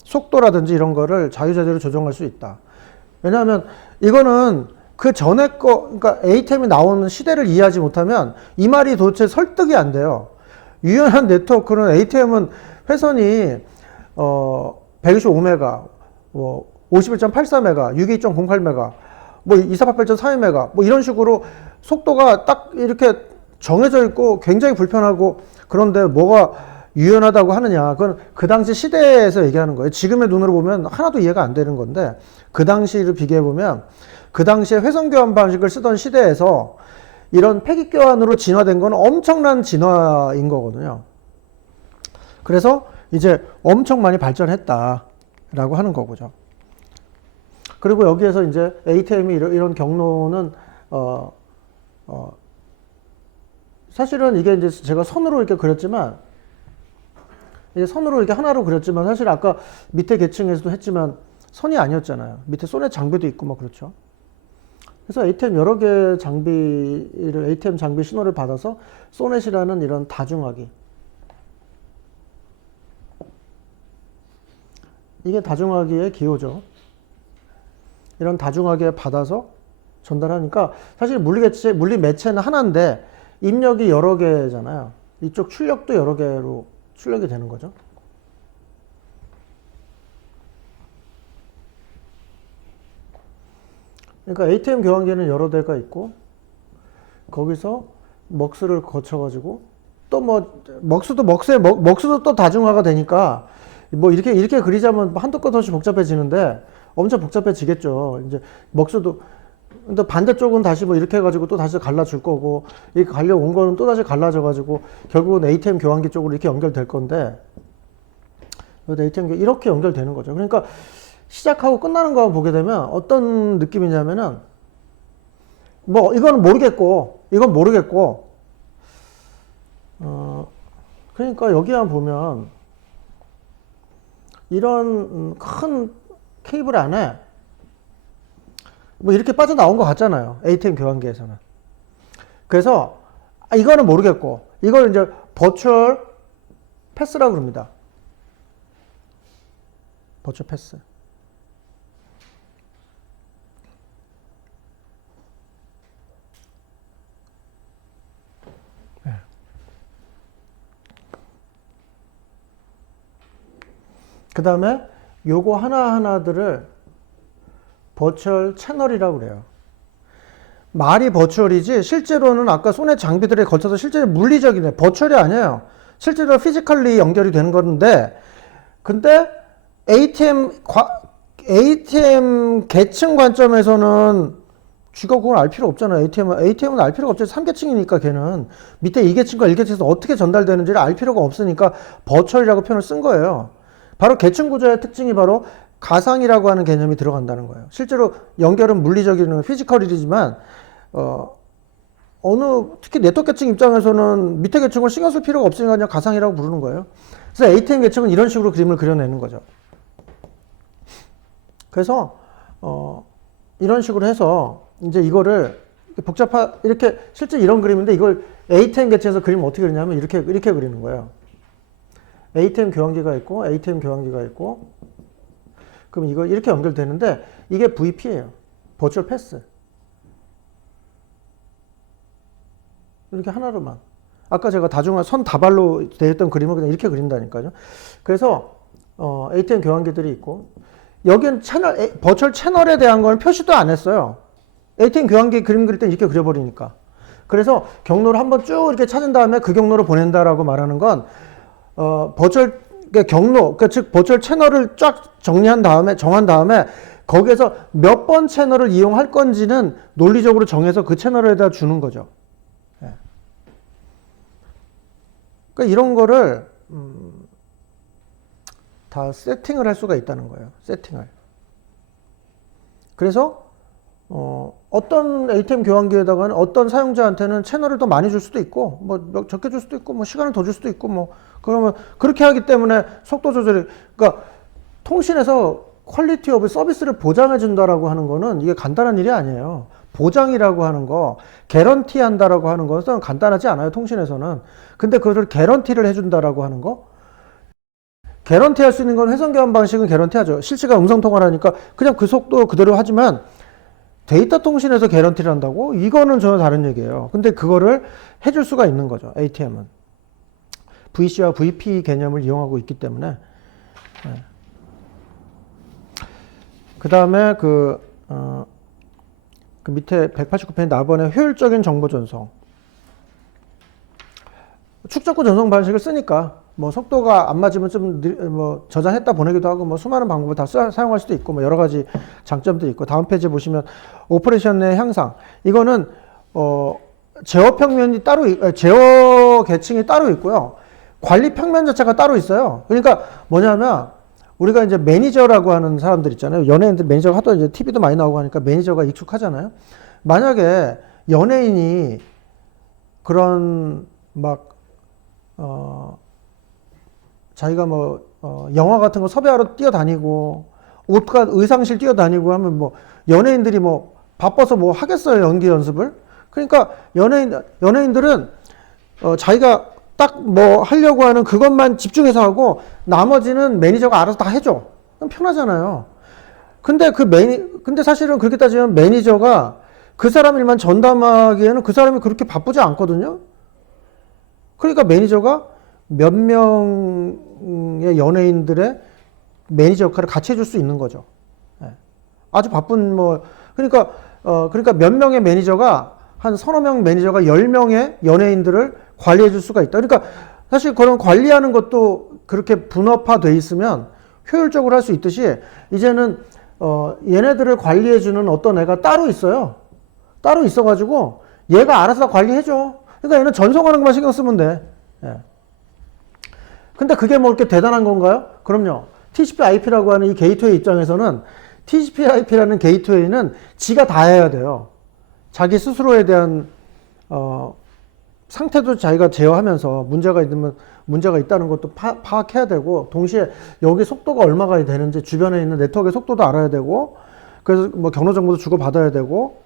속도라든지 이런 거를 자유자재로 조정할 수 있다. 왜냐하면 이거는 그 전에 그러니까 ATM이 나오는 시대를 이해하지 못하면 이 말이 도대체 설득이 안 돼요. 유연한 네트워크는, ATM은 회선이 125메가, 뭐 51.84메가, 62.08메가, 뭐 2488.42메가, 뭐 이런 식으로 속도가 딱 이렇게 정해져 있고 굉장히 불편하고, 그런데 뭐가 유연하다고 하느냐. 그건 그 당시 시대에서 얘기하는 거예요. 지금의 눈으로 보면 하나도 이해가 안 되는 건데, 그 당시를 비교해 보면 그 당시에 회선 교환 방식을 쓰던 시대에서 이런 패킷 교환으로 진화된 건 엄청난 진화인 거거든요. 그래서 이제 엄청 많이 발전했다라고 하는 거죠. 그리고 여기에서 이제 ATM이 이런 경로는 사실은 이게 이제 제가 선으로 이렇게 그렸지만, 이게 선으로 이렇게 하나로 그렸지만 사실 아까 밑에 계층에서도 했지만 선이 아니었잖아요. 밑에 소넷 장비도 있고 뭐 그렇죠. 그래서 ATM 여러 개 장비를, ATM 장비 신호를 받아서 소넷이라는 이런 다중화기, 이게 다중화기의 기호죠. 이런 다중화기에 받아서 전달하니까 사실 물리 매체는 하나인데 입력이 여러 개잖아요. 이쪽 출력도 여러 개로 출력이 되는 거죠. 그러니까 ATM 교환기는 여러 대가 있고, 거기서 먹스를 거쳐가지고 또 뭐 먹스도 또 다중화가 되니까 뭐 이렇게 그리자면 한도 끝 없이 복잡해지는데 엄청 복잡해지겠죠. 이제 먹스도 근데 반대쪽은 다시 뭐 이렇게 해가지고 또 다시 갈라줄 거고, 이렇게 갈려온 거는 또 다시 갈라져가지고, 결국은 ATM 교환기 쪽으로 이렇게 연결될 건데, ATM 이렇게 연결되는 거죠. 그러니까 시작하고 끝나는 거 보게 되면 어떤 느낌이냐면은, 뭐, 이건 모르겠고, 이건 모르겠고, 그러니까 여기만 보면, 이런 큰 케이블 안에 뭐 이렇게 빠져나온 것 같잖아요. ATM 교환기에서는. 그래서 이거는 모르겠고 이걸 이제 버추얼 패스라고 그럽니다. 버추얼 패스. 네. 그 다음에 요거 하나하나들을 버추얼 채널이라고 그래요. 말이 버추얼이지 실제로는 아까 손의 장비들에 걸쳐서 실제로 물리적이네. 버추얼이 아니에요. 실제로 피지컬리 연결이 되는 건데, 근데 ATM 계층 관점에서는 쥐가 그걸 알 필요 없잖아요. ATM은 알 필요가 없죠. 3계층이니까 걔는 밑에 2계층과 1계층에서 어떻게 전달되는지를 알 필요가 없으니까 버추얼이라고 표현을 쓴 거예요. 바로 계층 구조의 특징이 바로 가상이라고 하는 개념이 들어간다는 거예요. 실제로 연결은 물리적인 피지컬이지만 특히 네트워크 계층 입장에서는 밑에 계층을 신경 쓸 필요가 없으니까 그냥 가상이라고 부르는 거예요. 그래서 ATM 계층은 이런 식으로 그림을 그려내는 거죠. 그래서 이런 식으로 해서 이제 이거를 이렇게 실제 이런 그림인데 이걸 ATM 계층에서 그리면 어떻게 그리냐면 이렇게 그리는 거예요. ATM 교환기가 있고 ATM 교환기가 있고 그럼 이거 이렇게 연결되는데 이게 VP예요. 버추얼 패스. 이렇게 하나로만. 아까 제가 선 다발로 되어 있던 그림을 그냥 이렇게 그린다니까요. 그래서 ATM 교환기들이 있고 여기는 버추얼 채널에 대한 건 표시도 안 했어요. ATM 교환기 그림 그릴 때 이렇게 그려버리니까. 그래서 경로를 한번 쭉 이렇게 찾은 다음에 그 경로로 보낸다라고 말하는 건 버추얼 경로, 즉 버추얼 채널을 쫙 정한 다음에 거기에서 몇 번 채널을 이용할 건지는 논리적으로 정해서 그 채널에다 주는 거죠. 네. 그러니까 이런 거를 다 세팅을 할 수가 있다는 거예요. 세팅을. 그래서 어떤 ATM 교환기에다가는 어떤 사용자한테는 채널을 더 많이 줄 수도 있고, 뭐 적게 줄 수도 있고, 뭐 시간을 더 줄 수도 있고, 뭐 그러면 그렇게 하기 때문에 속도 조절이, 그러니까 통신에서 퀄리티 오브 서비스를 보장해 준다라고 하는 거는 이게 간단한 일이 아니에요. 보장이라고 하는 거, 개런티 한다라고 하는 것은 간단하지 않아요. 통신에서는. 근데 그걸 개런티를 해준다라고 하는 거, 개런티 할 수 있는 건 회선 교환 방식은 개런티 하죠. 실시간 음성 통화를 하니까 그냥 그 속도 그대로 하지만 데이터 통신에서 개런티를 한다고? 이거는 전혀 다른 얘기예요. 근데 그거를 해줄 수가 있는 거죠. ATM은. VC와 VP 개념을 이용하고 있기 때문에. 네. 그 다음에 그 밑에 189페이지 나번에 효율적인 정보 전송. 축적구 전송 방식을 쓰니까 뭐 속도가 안 맞으면 좀 뭐 저장했다 보내기도 하고 뭐 수많은 방법을 다 사용할 수도 있고 뭐 여러 가지 장점도 있고 다음 페이지에 보시면 오퍼레이션의 향상 이거는 제어 평면이 제어 계층이 따로 있고요. 관리 평면 자체가 따로 있어요. 그러니까 뭐냐면 우리가 이제 매니저라고 하는 사람들 있잖아요. 연예인들 매니저가 하도 이제 TV도 많이 나오고 하니까 매니저가 익숙하잖아요. 만약에 연예인이 그런 자기가 영화 같은 거 섭외하러 뛰어다니고, 의상실 뛰어다니고 하면 연예인들이 바빠서 하겠어요, 연기 연습을? 그러니까 연예인들은, 자기가 딱 하려고 하는 그것만 집중해서 하고, 나머지는 매니저가 알아서 다 해줘. 그럼 편하잖아요. 근데 사실은 그렇게 따지면 매니저가 그 사람 일만 전담하기에는 그 사람이 그렇게 바쁘지 않거든요? 그러니까 매니저가 몇 명의 연예인들의 매니저 역할을 같이 해줄 수 있는 거죠. 아주 바쁜 그러니까 몇 명의 매니저가 한 서너 명 매니저가 10명의 연예인들을 관리해 줄 수가 있다. 그러니까 사실 그런 관리하는 것도 그렇게 분업화돼 있으면 효율적으로 할 수 있듯이 이제는 얘네들을 관리해 주는 어떤 애가 따로 있어요. 따로 있어가지고 얘가 알아서 다 관리해줘. 그러니까 얘는 전송하는 것만 신경 쓰면 돼. 예. 근데 그게 뭐 이렇게 대단한 건가요? 그럼요. TCP/IP라고 하는 이 게이트웨이 입장에서는 TCP/IP라는 게이트웨이는 지가 다 해야 돼요. 자기 스스로에 대한 상태도 자기가 제어하면서 문제가 있다는 것도 파악해야 되고, 동시에 여기 속도가 얼마가 되는지 주변에 있는 네트워크의 속도도 알아야 되고, 그래서 뭐 경로 정보도 주고 받아야 되고,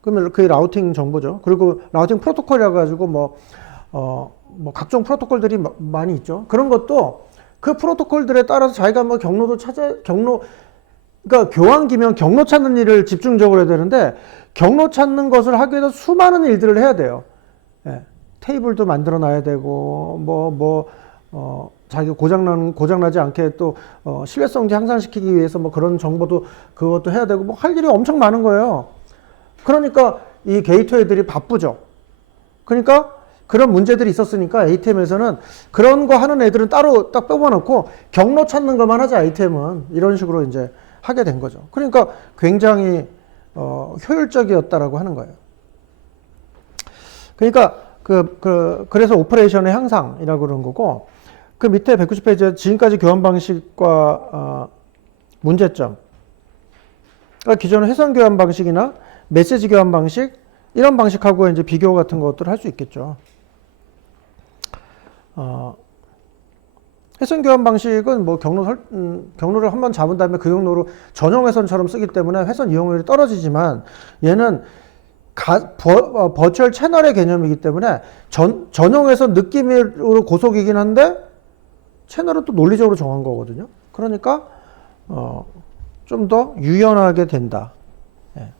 그러면 그게 라우팅 정보죠. 그리고 라우팅 프로토콜이라 가지고 뭐 각종 프로토콜들이 많이 있죠. 그런 것도 그 프로토콜들에 따라서 자기가 뭐 그러니까 교환기면 경로 찾는 일을 집중적으로 해야 되는데, 경로 찾는 것을 하기 위해서 수많은 일들을 해야 돼요. 예. 테이블도 만들어 놔야 되고, 자기 고장나지 않게 또, 신뢰성 향상시키기 위해서 뭐 그런 정보도 그것도 해야 되고, 뭐 할 일이 엄청 많은 거예요. 그러니까 이 게이트웨이들이 바쁘죠. 그러니까 그런 문제들이 있었으니까 ATM에서는 그런 거 하는 애들은 따로 딱 뽑아놓고 경로 찾는 것만 하자, ATM은. 이런 식으로 이제 하게 된 거죠. 그러니까 굉장히 효율적이었다라고 하는 거예요. 그러니까 그래서 오퍼레이션의 향상이라고 그런 거고, 그 밑에 190페이지에 지금까지 교환 방식과 문제점. 그러니까 기존의 회선 교환 방식이나 메시지 교환 방식, 이런 방식하고 이제 비교 같은 것들을 할 수 있겠죠. 회선 교환 방식은 뭐 경로를 한번 잡은 다음에 그 경로로 전용 회선처럼 쓰기 때문에 회선 이용률이 떨어지지만, 얘는 버추얼 채널의 개념이기 때문에 전용 회선 느낌으로 고속이긴 한데 채널은 또 논리적으로 정한 거거든요. 그러니까 좀 더 유연하게 된다. 예.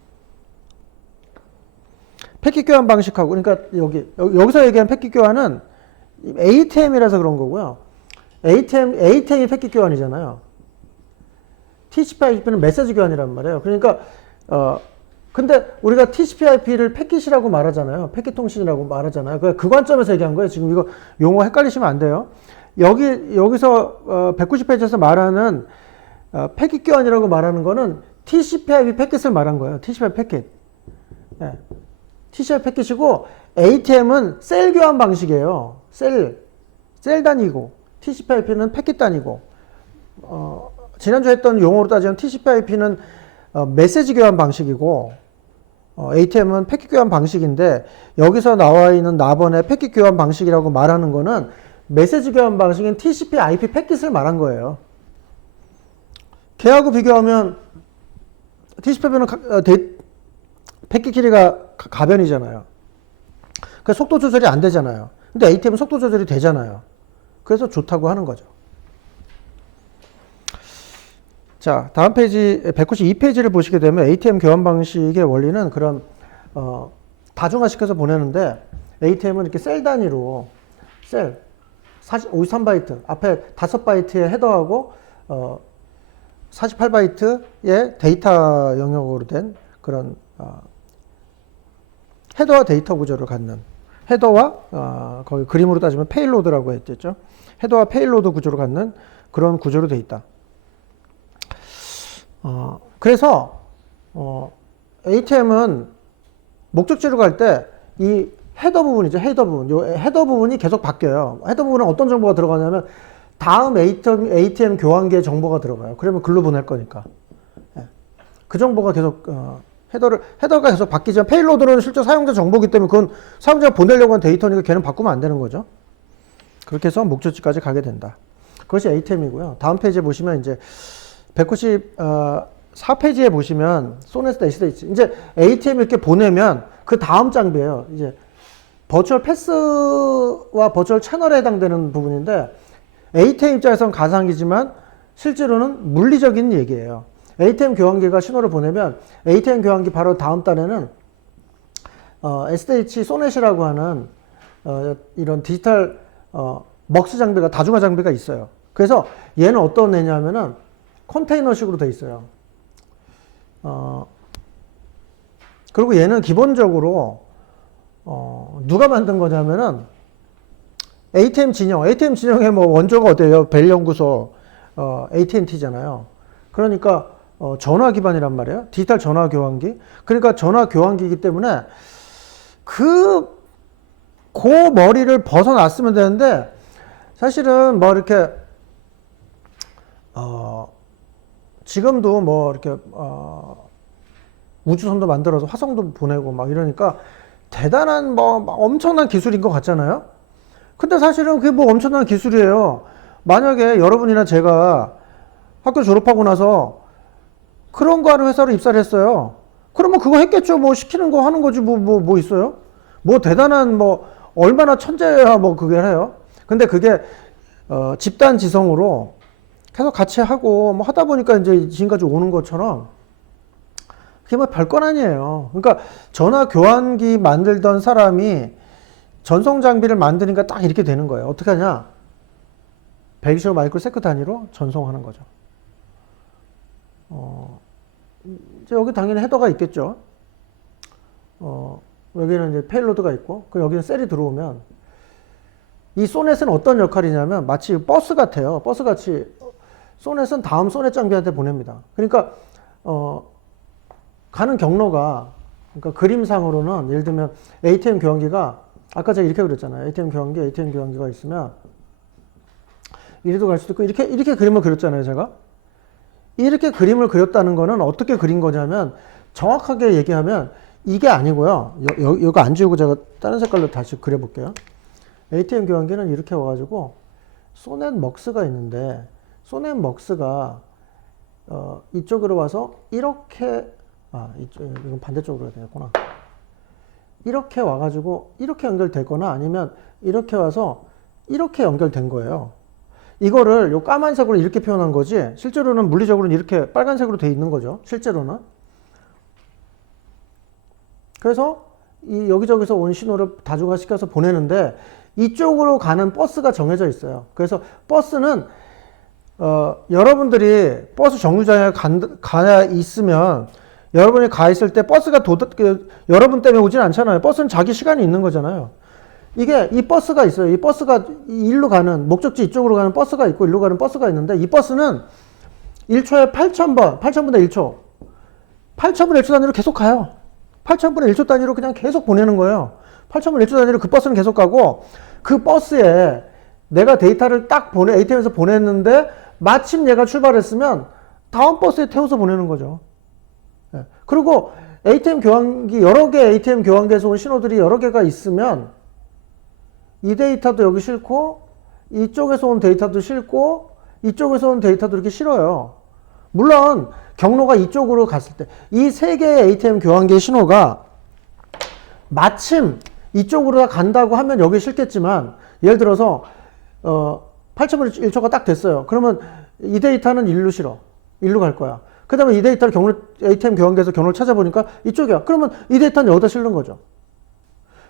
패킷 교환 방식하고, 그러니까 여기서 얘기한 패킷 교환은 ATM이라서 그런 거고요. ATM이 패킷 교환이잖아요. TCP/IP는 메시지 교환이란 말이에요. 그러니까 근데 우리가 TCP/IP를 패킷이라고 말하잖아요. 패킷 통신이라고 말하잖아요. 그 관점에서 얘기한 거예요. 지금 이거 용어 헷갈리시면 안 돼요. 여기서 190페이지에서 말하는 패킷 교환이라고 말하는 거는 TCP/IP 패킷을 말한 거예요. TCP/IP 패킷. 네. TCP/IP 패킷이고, ATM은 셀 교환 방식이에요. 셀 단위고, TCP/IP는 패킷 단위고, 지난주에 했던 용어로 따지면 TCP/IP는 메시지 교환 방식이고, ATM은 패킷 교환 방식인데, 여기서 나와 있는 나번의 패킷 교환 방식이라고 말하는 거는 메시지 교환 방식인 TCP/IP 패킷을 말한 거예요. 걔하고 비교하면 TCP/IP는 패킷 길이가 가변이잖아요. 그러니까 속도 조절이 안 되잖아요. 근데 ATM은 속도 조절이 되잖아요. 그래서 좋다고 하는 거죠. 자, 다음 페이지 192페이지를 보시게 되면 ATM 교환 방식의 원리는 그런 다중화시켜서 보내는데, ATM은 이렇게 셀 단위로 53바이트 앞에 5바이트의 헤더하고 48바이트의 데이터 영역으로 된 그런 헤더와 데이터 구조를 갖는, 헤더와 거기 그림으로 따지면 페일로드라고 했죠. 헤더와 페일로드 구조를 갖는 그런 구조로 되어 있다. 그래서 ATM은 목적지로 갈 때 이 헤더 부분이죠. 헤더 부분. 요 헤더 부분이 계속 바뀌어요. 헤더 부분은 어떤 정보가 들어가냐면 다음 ATM 교환기의 정보가 들어가요. 그러면 글로 보낼 거니까. 그 정보가 계속 헤더가 계속 바뀌지만, 페일로드는 실제 사용자 정보이기 때문에 그건 사용자가 보내려고 한 데이터니까 걔는 바꾸면 안 되는 거죠. 그렇게 해서 목적지까지 가게 된다. 그것이 ATM이고요. 다음 페이지에 보시면 이제 194페이지에 보시면 소넷 SDH. 이제 ATM 이렇게 보내면 그 다음 장비예요. 이제 버추얼 패스와 버추얼 채널에 해당되는 부분인데, ATM 입장에서는 가상이지만 실제로는 물리적인 얘기예요. ATM 교환기가 신호를 보내면 ATM 교환기 바로 다음 단에는 SDH 소넷이라고 하는 이런 디지털 먹스 장비가, 다중화 장비가 있어요. 그래서 얘는 어떤 애냐면은 컨테이너식으로 돼 있어요. 그리고 얘는 기본적으로 누가 만든 거냐면은 ATM 진영의 뭐 원조가 어때요? 벨 연구소 AT&T잖아요. 그러니까 전화 기반이란 말이에요. 디지털 전화 교환기. 그러니까 전화 교환기이기 때문에 그 머리를 벗어났으면 되는데, 사실은 뭐 이렇게 지금도 뭐 이렇게 우주선도 만들어서 화성도 보내고 막 이러니까 대단한 뭐 엄청난 기술인 것 같잖아요. 근데 사실은 그게 뭐 엄청난 기술이에요. 만약에 여러분이나 제가 학교 졸업하고 나서 그런 거 하는 회사로 입사를 했어요. 그러면 그거 했겠죠. 뭐 시키는 거 하는 거지. 뭐 있어요? 뭐 대단한 뭐 얼마나 천재야 뭐 그게 해요. 근데 그게 집단 지성으로 계속 같이 하고 뭐 하다 보니까 이제 지금까지 오는 것처럼 그게 뭐 별건 아니에요. 그러니까 전화 교환기 만들던 사람이 전송 장비를 만드니까 딱 이렇게 되는 거예요. 어떻게 하냐? 120 마이크로세컨드 단위로 전송하는 거죠. 이제 여기 당연히 헤더가 있겠죠. 여기는 이제 페일로드가 있고, 그 여기는 셀이 들어오면 이 소넷은 어떤 역할이냐면 마치 버스 같아요. 버스 같이 소넷은 다음 소넷 장비한테 보냅니다. 그러니까 가는 경로가, 그러니까 그림상으로는 예를 들면 ATM 교환기가 아까 제가 이렇게 그렸잖아요. ATM 교환기가 있으면 이리도 갈 수도 있고 이렇게 그림을 그렸잖아요, 제가. 이렇게 그림을 그렸다는 거는 어떻게 그린 거냐면 정확하게 얘기하면 이게 아니고요. 이거 안 지우고 제가 다른 색깔로 다시 그려볼게요. ATM 교환기는 이렇게 와가지고 소넷 먹스가 있는데 소넷 먹스가 이쪽으로 와서 이렇게 이건 반대쪽으로 해야 되겠구나. 이렇게 와가지고 이렇게 연결되거나 아니면 이렇게 와서 이렇게 연결된 거예요. 이거를 요 까만색으로 이렇게 표현한 거지 실제로는 물리적으로는 이렇게 빨간색으로 돼 있는 거죠. 실제로는. 그래서 이 여기저기서 온 신호를 다중화시켜서 보내는데 이쪽으로 가는 버스가 정해져 있어요. 그래서 버스는 여러분들이 버스 정류장에 가 있으면 여러분이 가 있을 때 버스가 여러분 때문에 오진 않잖아요. 버스는 자기 시간이 있는 거잖아요. 이게 이 버스가 있어요. 이 버스가 일로 가는 목적지 이쪽으로 가는 버스가 있고 일로 가는 버스가 있는데 이 버스는 1초에 8,000분의 1초 8,000분의 1초 단위로 계속 가요. 8,000분의 1초 단위로 그냥 계속 보내는 거예요. 8,000분의 1초 단위로 그 버스는 계속 가고 그 버스에 내가 데이터를 딱 ATM에서 보냈는데 마침 얘가 출발했으면 다음 버스에 태워서 보내는 거죠. 그리고 ATM 교환기 여러 개 ATM 교환기에서 온 신호들이 여러 개가 있으면 이 데이터도 여기 싣고 이쪽에서 온 데이터도 싣고 이쪽에서 온 데이터도 이렇게 실어요. 물론 경로가 이쪽으로 갔을 때 이 세 개의 ATM 교환기의 신호가 마침 이쪽으로 간다고 하면 여기 실겠지만 예를 들어서 8,000분의 1초가 딱 됐어요. 그러면 이 데이터는 일로 실어. 일로 갈 거야. 그 다음에 이 데이터를 ATM 교환기에서 경로를 찾아보니까 이쪽이야. 그러면 이 데이터는 여기다 실는 거죠.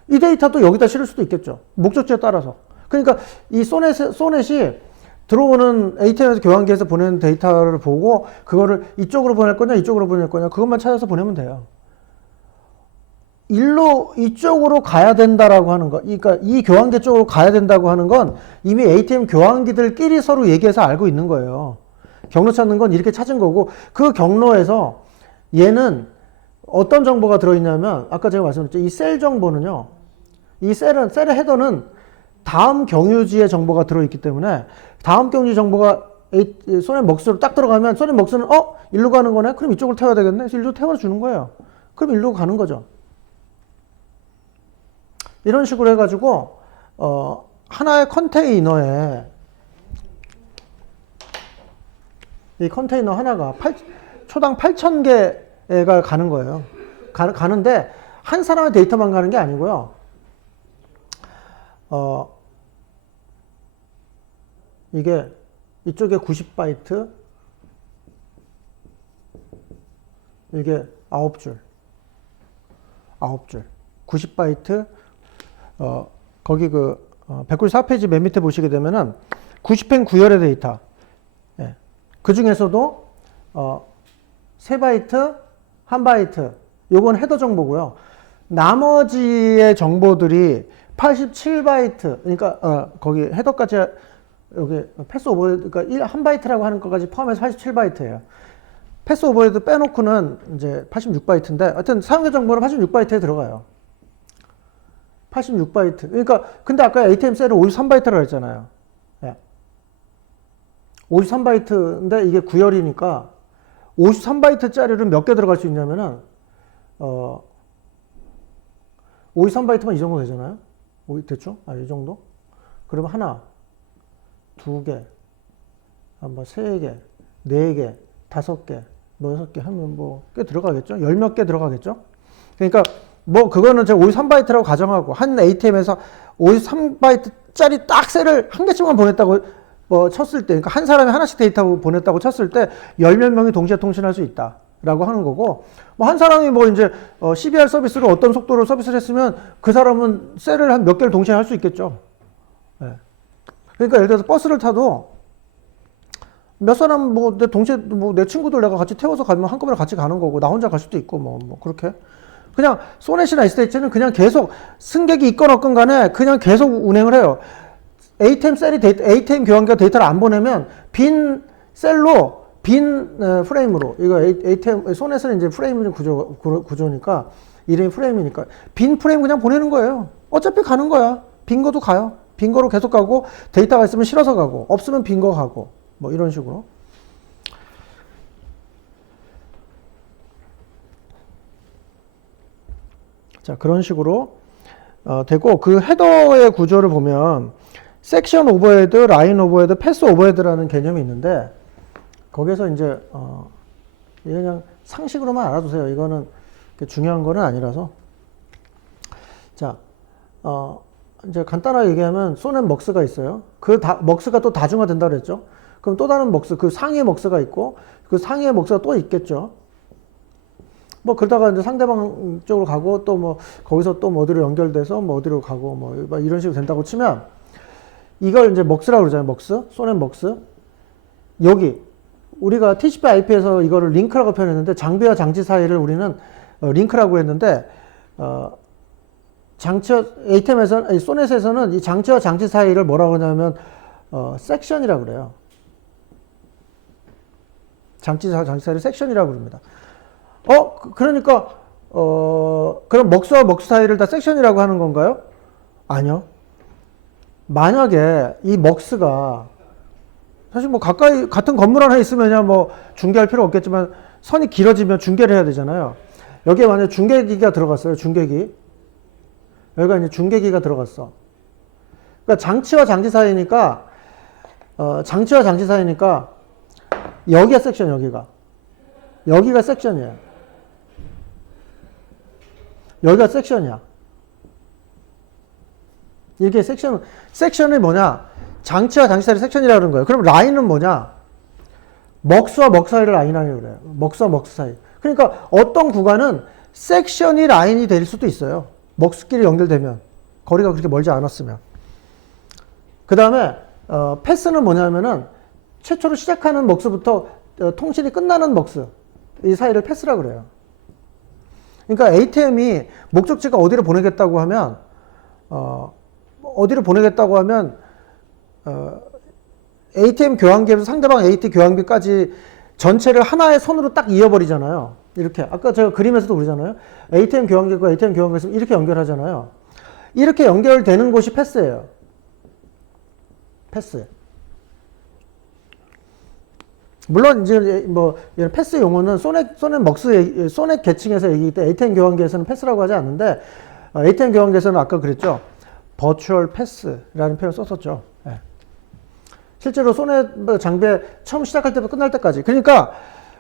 이 데이터도 여기다 실을 수도 있겠죠. 목적지에 따라서. 그러니까 이 소넷이 들어오는 ATM에서 교환기에서 보내는 데이터를 보고 그거를 이쪽으로 보낼 거냐 이쪽으로 보낼 거냐 그것만 찾아서 보내면 돼요. 이쪽으로 가야 된다라고 하는 거, 그러니까 이 교환기 쪽으로 가야 된다고 하는 건 이미 ATM 교환기들끼리 서로 얘기해서 알고 있는 거예요. 경로 찾는 건 이렇게 찾은 거고 그 경로에서 얘는 어떤 정보가 들어있냐면 아까 제가 말씀드렸죠. 이 셀 정보는요. 이 셀의 헤더는 다음 경유지의 정보가 들어있기 때문에 다음 경유지 정보가 소넷 먹스로 딱 들어가면 소넷 먹스는 일로 가는 거네? 그럼 이쪽으로 태워야 되겠네? 그래서 일로 태워주는 거예요. 그럼 일로 가는 거죠. 이런 식으로 해가지고 하나의 컨테이너에 이 컨테이너 하나가 초당 8,000개가 가는 거예요. 가는데 한 사람의 데이터만 가는 게 아니고요. 이게 이쪽에 90바이트 이게 9줄 90바이트 거기 194페이지 맨 밑에 보시게 되면은 90행 구열의 데이터 그 중에서도 3바이트, 1바이트 요건 헤더 정보고요. 나머지의 정보들이 87바이트 그러니까 거기 헤더까지 여기 패스오버 그러니까 1바이트라고 하는 것까지 포함해서 87바이트예요. 패스 오버헤드 빼놓고는 이제 86바이트인데, 하여튼 사용자 정보는 86바이트에 들어가요. 86바이트. 그러니까, 근데 아까 ATM 셀은 53바이트라고 했잖아요. 예. 53바이트인데 이게 9열이니까 53바이트짜리를 몇 개 들어갈 수 있냐면은, 53바이트만 이 정도 되잖아요. 대충? 이 정도? 그러면 하나, 두 개, 뭐 세 개, 네 개, 다섯 개, 뭐 여섯 개 하면 뭐 꽤 들어가겠죠? 열 몇 개 들어가겠죠? 그러니까 뭐 그거는 제가 53바이트라고 가정하고 한 ATM에서 53바이트짜리 딱 셀을 한 개씩만 보냈다고 뭐 쳤을 때, 그러니까 한 사람이 하나씩 데이터 보냈다고 쳤을 때 열 몇 명이 동시에 통신할 수 있다라고 하는 거고, 뭐 한 사람이 뭐 이제 CBR 서비스를 어떤 속도로 서비스를 했으면 그 사람은 셀을 한 몇 개를 동시에 할 수 있겠죠. 네. 그러니까 예를 들어서 버스를 타도 몇 사람 뭐 내 동시에 뭐 내 친구들 내가 같이 태워서 가면 한꺼번에 같이 가는 거고, 나 혼자 갈 수도 있고 뭐 그렇게. 그냥 소넷이나 SH는 그냥 계속 승객이 있건 없건 간에 그냥 계속 운행을 해요. ATM 셀이 ATM 교환기가 데이터를 안 보내면 빈 셀로 빈 프레임으로, 이거 ATM 소넷은 이제 프레임 구조니까 이름이 프레임이니까 빈 프레임 그냥 보내는 거예요. 어차피 가는 거야. 빈 거도 가요. 빈 거로 계속 가고, 데이터가 있으면 실어서 가고, 없으면 빈 거 가고, 뭐 이런 식으로. 자, 그런 식으로 되고, 그 헤더의 구조를 보면 섹션 오버헤드, 라인 오버헤드, 패스 오버헤드라는 개념이 있는데, 거기서 이제 그냥 상식으로만 알아두세요. 이거는 중요한 거는 아니라서. 자, 이제 간단하게 얘기하면 소넷 먹스가 있어요. 먹스가 또 다중화된다 그랬죠. 그럼 또 다른 먹스, 그 상위의 먹스가 있고, 그 상위의 먹스가 또 있겠죠. 뭐 그러다가 이제 상대방 쪽으로 가고, 또 뭐 거기서 또 뭐 어디로 연결돼서 뭐 어디로 가고 뭐 이런 식으로 된다고 치면, 이걸 이제 먹스라고 그러잖아요. 먹스, 소넷 먹스. 여기 우리가 TCP/IP에서 이거를 링크라고 표현했는데, 장비와 장치 사이를 우리는 링크라고 했는데, ATM에서, 소넷에서는 이 장치와 장치 사이를 뭐라고 하냐면 섹션이라고 그래요. 장치와 장치 사이를 섹션이라고 그럽니다. 그러니까 그럼 먹스와 먹스 사이를 다 섹션이라고 하는 건가요? 아니요. 만약에 이 먹스가 사실 뭐 가까이 같은 건물 안에 있으면 뭐 중계할 필요 없겠지만, 선이 길어지면 중계를 해야 되잖아요. 여기에 만약에 중계기가 들어갔어요. 중계기. 여기가 이제 중계기가 들어갔어. 그러니까 장치와 장치 사이니까, 여기가 섹션, 여기가 섹션이에요. 여기가 섹션이야. 이게 섹션이 뭐냐? 장치와 장치 사이를 섹션이라고 하는 거예요. 그럼 라인은 뭐냐? 먹스와 먹스 사이를 라인이라고 그래요. 먹스와 먹스 사이. 그러니까 어떤 구간은 섹션이 라인이 될 수도 있어요. 먹스끼리 연결되면. 거리가 그렇게 멀지 않았으면. 그 다음에 패스는 뭐냐면은 최초로 시작하는 먹스부터 통신이 끝나는 먹스, 이 사이를 패스라고 그래요. 그러니까 ATM이 목적지가 어디로 보내겠다고 하면 ATM 교환기에서 상대방 ATM 교환기까지 전체를 하나의 선으로 딱 이어버리잖아요. 이렇게 아까 제가 그림에서도 그러잖아요. ATM 교환기과 ATM 교환기 있으면 이렇게 연결하잖아요. 이렇게 연결되는 곳이 패스예요. 패스. 물론 이제 뭐 패스 용어는 소넷 계층에서 얘기할 때 ATM 교환기에서는 패스라고 하지 않는데, ATM 교환기에서는 아까 그랬죠. 버추얼 패스라는 표현을 썼었죠. 네. 실제로 소넷 장비에 처음 시작할 때부터 끝날 때까지. 그러니까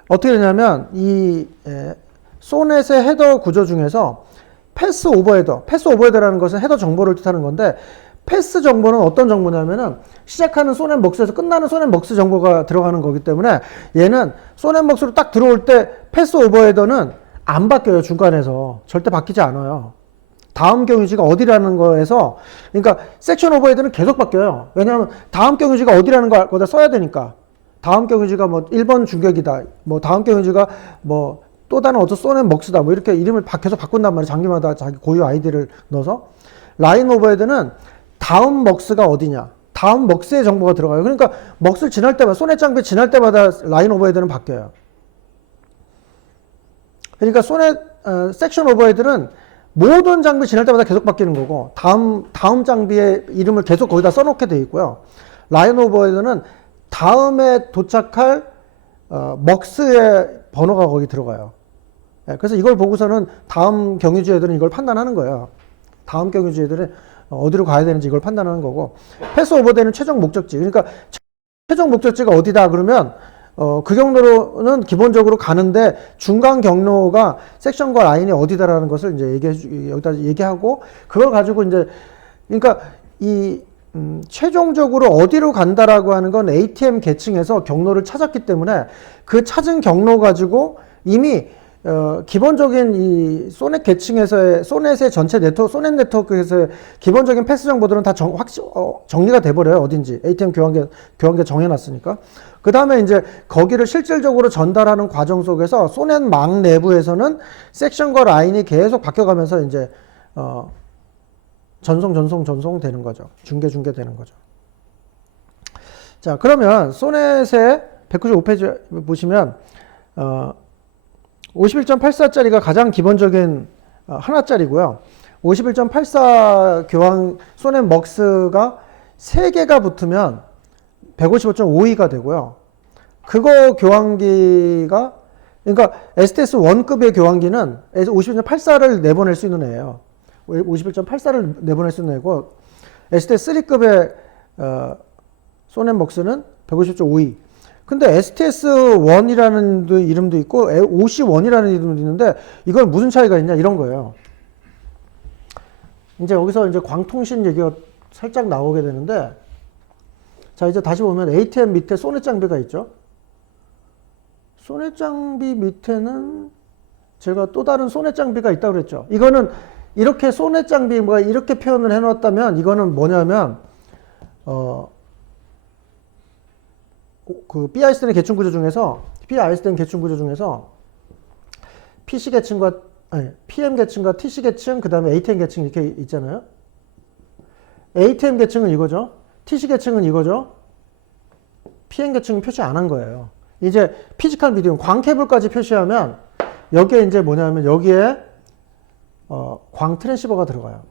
어떻게 되냐면 이 소넷의 헤더 구조 중에서 패스 오버헤더라는 것은 헤더 정보를 뜻하는 건데, 패스 정보는 어떤 정보냐면은 시작하는 소넷 먹스에서 끝나는 소넷 먹스 정보가 들어가는 거기 때문에, 얘는 소넷 먹스로 딱 들어올 때 패스 오버헤더는 안 바뀌어요. 중간에서 절대 바뀌지 않아요. 다음 경유지가 어디라는 거에서, 그러니까 섹션 오버헤드는 계속 바뀌어요. 왜냐하면 다음 경유지가 어디라는 거 거기다 써야 되니까. 다음 경유지가 뭐 1번 중계기다, 뭐 다음 경유지가 뭐 또 다른 어떤 소넷 먹스다, 뭐 이렇게 이름을 계속 바꾼단 말이에요. 장비마다 자기 고유 아이디를 넣어서. 라인 오버헤드는 다음 먹스가 어디냐, 다음 먹스의 정보가 들어가요. 그러니까 먹스를 지날 때마다, 소넷 장비 지날 때마다 라인 오버헤드는 바뀌어요. 그러니까 소넷 섹션 오버헤드는 모든 장비 지날 때마다 계속 바뀌는 거고 다음 장비의 이름을 계속 거기다 써놓게 돼 있고요. 라인 오버헤드는 다음에 도착할 먹스의 번호가 거기 들어가요. 예, 그래서 이걸 보고서는 다음 경유주 애들은 이걸 판단하는 거예요. 다음 경유주 애들은 어디로 가야 되는지 이걸 판단하는 거고, 패스 오버되는 최종 목적지. 그러니까 최종 목적지가 어디다 그러면 그 경로로는 기본적으로 가는데 중간 경로가 섹션과 라인이 어디다라는 것을 이제 여기다 얘기하고, 그걸 가지고 이제 그러니까 최종적으로 어디로 간다라고 하는 건 ATM 계층에서 경로를 찾았기 때문에 그 찾은 경로 가지고 이미 기본적인 이 소넷 계층에서의 소넷의 전체 네트워크, 소넷 네트워크에서의 기본적인 패스 정보들은 다 정리가 돼버려요. 어딘지. ATM 교환기 정해놨으니까. 그 다음에 이제 거기를 실질적으로 전달하는 과정 속에서 소넷망 내부에서는 섹션과 라인이 계속 바뀌어가면서 이제, 전송 되는 거죠. 중계 되는 거죠. 자, 그러면 소넷의 195페이지 보시면, 51.84짜리가 가장 기본적인 하나짜리고요. 51.84 교환 소넷 먹스가 3개가 붙으면 155.52가 되고요. 그거 교환기가, 그러니까 STS 1급의 교환기는 51.84를 내보낼 수 있는 애예요. 51.84를 내보낼 수 있는 애고, STS 3급의 소넷 먹스는 150.52. 근데 STS1이라는 이름도 있고 OC1이라는 이름도 있는데 이건 무슨 차이가 있냐 이런 거예요. 이제 여기서 이제 광통신 얘기가 살짝 나오게 되는데, 자 이제 다시 보면 ATM 밑에 소넷 장비가 있죠. 소넷 장비 밑에는 제가 또 다른 소넷 장비가 있다고 그랬죠. 이거는 이렇게 소넷 장비 뭐 이렇게 표현을 해놨다면 이거는 뭐냐면 그 BISDN 계층 구조 중에서 PC 계층과 PM 계층과 TC 계층, 그 다음에 ATM 계층 이렇게 있잖아요. ATM 계층은 이거죠. TC 계층은 이거죠. PM 계층은 표시 안 한 거예요. 이제 피지컬 미디움 광 케이블까지 표시하면 여기에 이제 뭐냐면 여기에 광 트랜시버가 들어가요.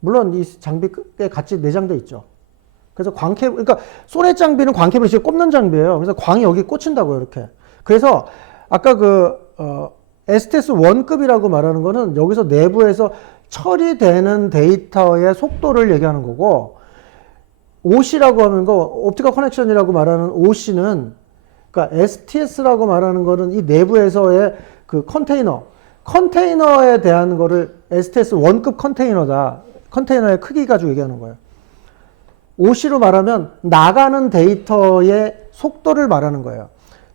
물론 이 장비에 같이 내장돼 있죠. 그래서 광케이블, 그러니까 소넷 장비는 광케이블을 지금 꼽는 장비예요. 그래서 광이 여기 꽂힌다고요, 이렇게. 그래서 아까 STS 1급이라고 말하는 거는 여기서 내부에서 처리되는 데이터의 속도를 얘기하는 거고, OC라고 하는 거, 옵티컬 커넥션이라고 말하는 OC는, 그러니까 STS라고 말하는 거는 이 내부에서의 그 컨테이너에 대한 거를 STS 1급 컨테이너다. 컨테이너의 크기 가지고 얘기하는 거예요. OC로 말하면 나가는 데이터의 속도를 말하는 거예요.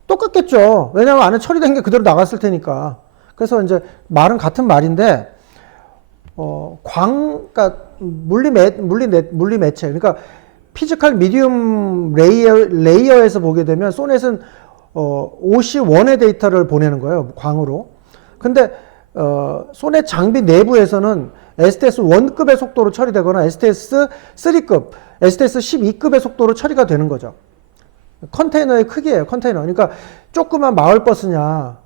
똑같겠죠. 왜냐하면 안에 처리된 게 그대로 나갔을 테니까. 그래서 이제 말은 같은 말인데, 그러니까 물리 매체, 그러니까 피지컬 미디움 레이어에서 보게 되면 소넷은 OC1의 데이터를 보내는 거예요. 광으로. 근데 소넷 장비 내부에서는 STS 1급의 속도로 처리되거나 STS 3급, STS 12급의 속도로 처리가 되는 거죠. 컨테이너의 크기예요, 컨테이너. 그러니까 조그만 마을 버스냐,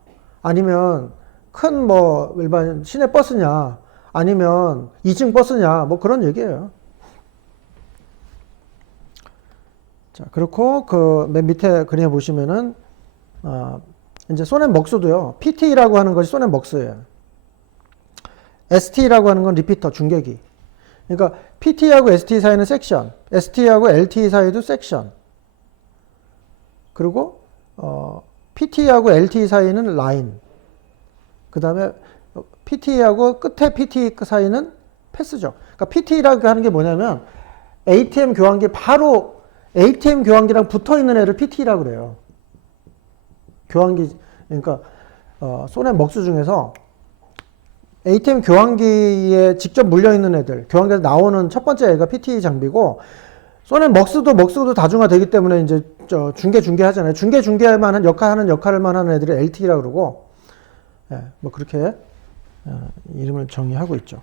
아니면 큰 뭐 일반 시내 버스냐, 아니면 2층 버스냐, 뭐 그런 얘기예요. 자, 그렇고 그 맨 밑에 그림에 보시면은 이제 소넷 먹스도요. PT라고 하는 것이 소넷 먹스예요. ST라고 하는 건 리피터, 중계기. 그러니까 PT하고 ST 사이는 섹션, ST하고 LTE 사이도 섹션. 그리고 PT하고 LTE 사이는 라인. 그 다음에 PT하고 끝에 PT 사이는 패스죠. 그러니까 PT라고 하는 게 뭐냐면 ATM 교환기 바로 ATM 교환기랑 붙어 있는 애를 PT라고 그래요. 교환기, 그러니까 소넷 먹스 중에서 ATM 교환기에 직접 물려있는 애들, 교환기에서 나오는 첫 번째 애가 PT 장비고, 소넷 먹스도 다중화되기 때문에 이제 중계하잖아요. 중계만 역할만 하는 애들이 LTE라고 그러고, 예, 뭐 그렇게 이름을 정의하고 있죠.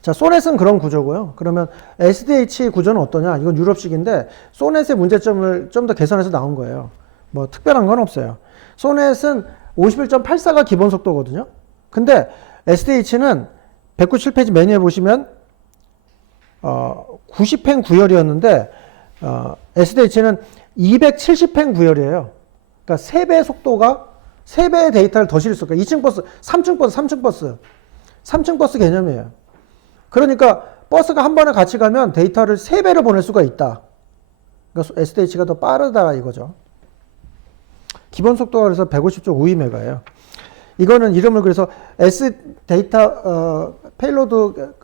자, 소넷은 그런 구조고요. 그러면 SDH 구조는 어떠냐? 이건 유럽식인데, 소넷의 문제점을 좀 더 개선해서 나온 거예요. 뭐 특별한 건 없어요. 소넷은 51.84가 기본 속도거든요. 근데 SDH는 197페이지 메뉴에 보시면 90행 구열이었는데 SDH는 270행 구열이에요. 그러니까 3배 속도가 3배의 데이터를 더 실을 수 있어요. 2층 버스, 3층 버스, 3층 버스. 3층 버스 개념이에요. 그러니까 버스가 한 번에 같이 가면 데이터를 3배로 보낼 수가 있다. 그러니까 SDH가 더 빠르다 이거죠. 기본 속도가 그래서 150.52메가예요. 이거는 이름을 그래서 S 데이터 페일로드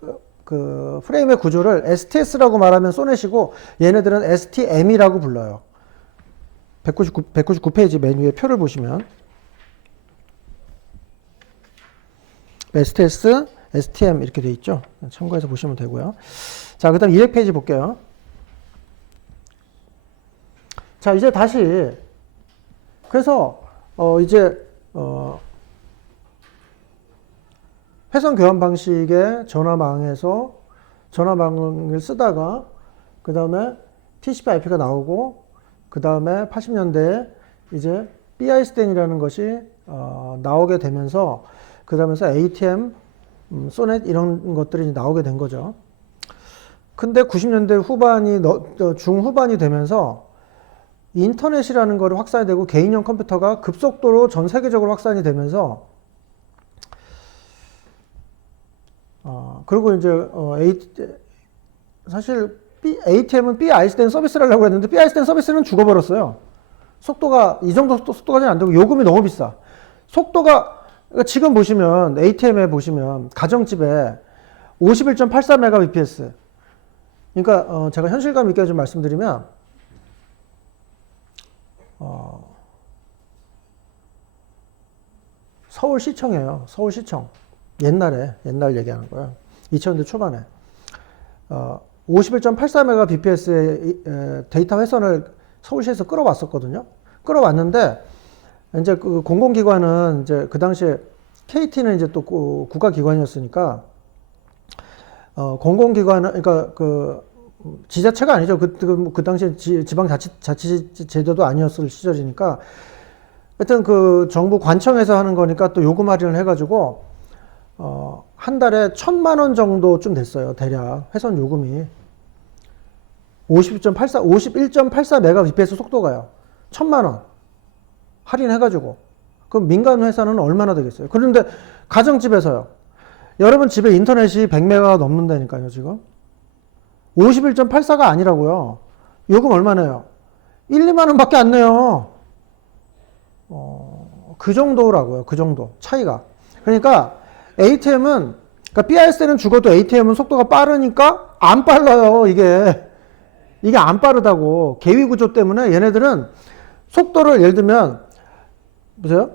그 프레임의 구조를 STS라고 말하면 소넷이고 얘네들은 STM이라고 불러요. 199페이지 메뉴의 표를 보시면 STS, STM 이렇게 돼 있죠. 참고해서 보시면 되고요. 자, 그 다음 200페이지 볼게요. 자, 이제 다시 그래서 이제 회선 교환 방식의 전화망에서 전화망을 쓰다가 그 다음에 TCP/IP가 나오고 그 다음에 80년대에 이제 BISDN이라는 것이 나오게 되면서 그 다음에서 ATM, 소넷 이런 것들이 나오게 된 거죠. 근데 90년대 후반이 중후반이 되면서 인터넷이라는 거를 확산이 되고 개인용 컴퓨터가 급속도로 전 세계적으로 확산이 되면서 그리고 이제 사실 ATM은 BISDN 서비스를 하려고 했는데 BISDN 서비스는 죽어버렸어요. 속도가 이 정도 속도가 안 되고 요금이 너무 비싸. 속도가 그러니까 지금 보시면 ATM에 보시면 가정집에 51.84Mbps. 그러니까 제가 현실감 있게 좀 말씀드리면 서울시청이에요. 서울시청. 옛날 얘기하는 거예요. 2000년대 초반에. 51.84Mbps의 데이터 회선을 서울시에서 끌어왔었거든요. 끌어왔는데, 이제 그 공공기관은 이제 그 당시에 KT는 이제 또 국가기관이었으니까, 공공기관, 그러니까 그 지자체가 아니죠. 그 당시에 지방자치제도도 아니었을 시절이니까, 하여튼 그 정부 관청에서 하는 거니까 또 요금 할인을 해가지고, 한 달에 1,000만 원 정도쯤 됐어요. 대략 회선 요금이 51.84 메가bps 속도가요. 1,000만 원 할인해가지고 그럼 민간 회사는 얼마나 되겠어요? 그런데 가정집에서요. 여러분 집에 인터넷이 100메가가 넘는다니까요. 지금 51.84가 아니라고요. 요금 얼마나요? 1, 2만 원밖에 안 내요. 그 정도라고요. 그 정도 차이가. 그러니까 ATM은, 그러니까 BIS는 죽어도 ATM은 속도가 빠르니까 안 빨라요, 이게 안 빠르다고. 계위 구조 때문에 얘네들은 속도를 예를 들면, 보세요.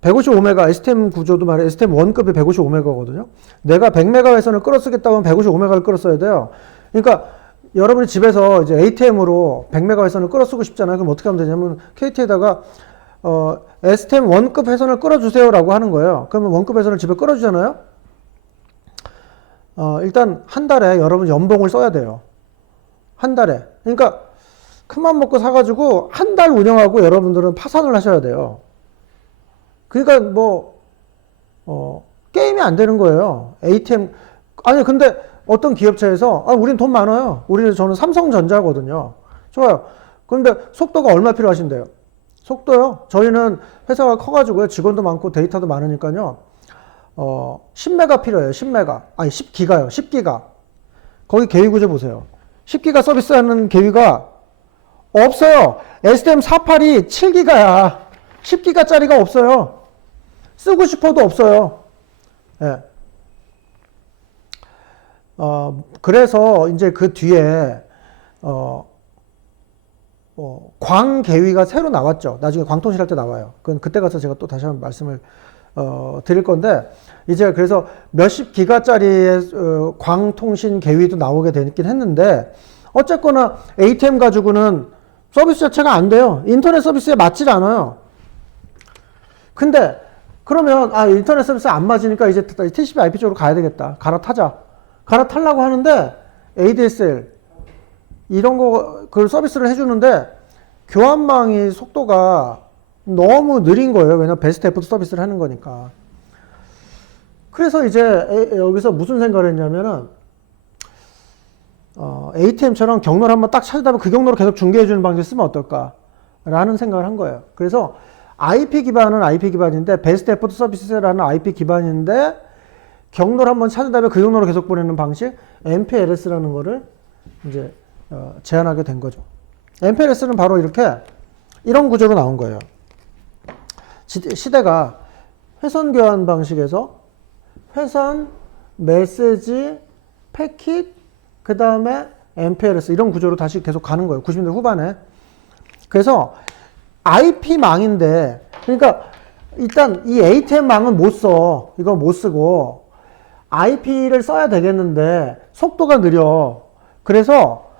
155메가, STM 구조도 말해, STM 1급이 155메가거든요. 내가 100메가 회선을 끌어 쓰겠다고 하면 155메가를 끌어 써야 돼요. 그러니까 여러분이 집에서 이제 ATM으로 100메가 회선을 끌어 쓰고 싶잖아요. 그럼 어떻게 하면 되냐면 KT에다가 STM 1급 회선을 끌어주세요라고 하는 거예요. 그러면 1급 회선을 집에 끌어주잖아요. 일단 한 달에 여러분 연봉을 써야 돼요. 한 달에. 그러니까 큰맘 먹고 사가지고 한 달 운영하고 여러분들은 파산을 하셔야 돼요. 그러니까 뭐 게임이 안 되는 거예요. ATM 아니 근데 어떤 기업체에서 우린 돈 많아요. 저는 삼성전자거든요. 좋아요. 그런데 속도가 얼마 필요하신데요? 속도요? 저희는 회사가 커가지고요. 직원도 많고 데이터도 많으니까요. 10메가 필요해요. 10메가. 아니, 10기가요. 10기가. 거기 계위 구조 보세요. 10기가 서비스하는 계위가 없어요. STM48이 7기가야. 10기가짜리가 없어요. 쓰고 싶어도 없어요. 예. 그래서 이제 그 뒤에, 광 계위가 새로 나왔죠. 나중에 광통실할 때 나와요. 그건 그때 가서 제가 또 다시 한번 말씀을 드릴 건데 이제 그래서 몇십 기가짜리의 광통신 계위도 나오게 되긴 했는데 어쨌거나 ATM 가지고는 서비스 자체가 안 돼요. 인터넷 서비스에 맞질 않아요. 근데 그러면 인터넷 서비스 안 맞으니까 이제 TCP/IP 쪽으로 가야 되겠다. 갈아타자. 갈아타려고 하는데 ADSL 이런 거, 그 서비스를 해주는데, 교환망이 속도가 너무 느린 거예요. 왜냐면 베스트 에포트 서비스를 하는 거니까. 그래서 이제 여기서 무슨 생각을 했냐면은 ATM처럼 경로를 한번 딱 찾으다 그 경로로 계속 중계해주는 방식을 쓰면 어떨까라는 생각을 한 거예요. 그래서 IP 기반은 IP 기반인데 베스트 에포트 서비스라는 IP 기반인데 경로를 한번 찾은 다음에 그 경로로 계속 보내는 방식 MPLS라는 거를 이제 제안하게 된 거죠. MPLS는 바로 이렇게 이런 구조로 나온 거예요. 시대가 회선 교환 방식에서 회선, 메시지, 패킷, 그 다음에 MPLS 이런 구조로 다시 계속 가는 거예요. 90년대 후반에. 그래서 IP망인데 그러니까 일단 이 ATM망은 못 써. 이거 못 쓰고 IP를 써야 되겠는데 속도가 느려. 그래서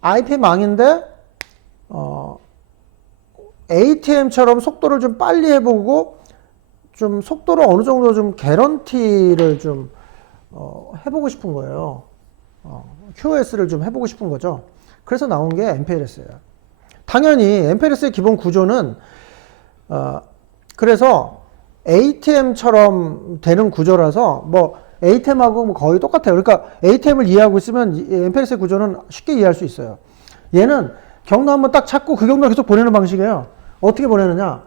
IP망인데 ATM처럼 속도를 좀 빨리 해보고 좀 속도를 어느 정도 좀 개런티를 좀 해보고 싶은 거예요. QoS를 좀 해보고 싶은 거죠. 그래서 나온 게 MPLS예요. 당연히 MPLS의 기본 구조는 그래서 ATM처럼 되는 구조라서 뭐 ATM하고 뭐 거의 똑같아요. 그러니까 ATM을 이해하고 있으면 MPLS의 구조는 쉽게 이해할 수 있어요. 얘는 경로 한번 딱 찾고 그 경로를 계속 보내는 방식이에요. 어떻게 보내느냐?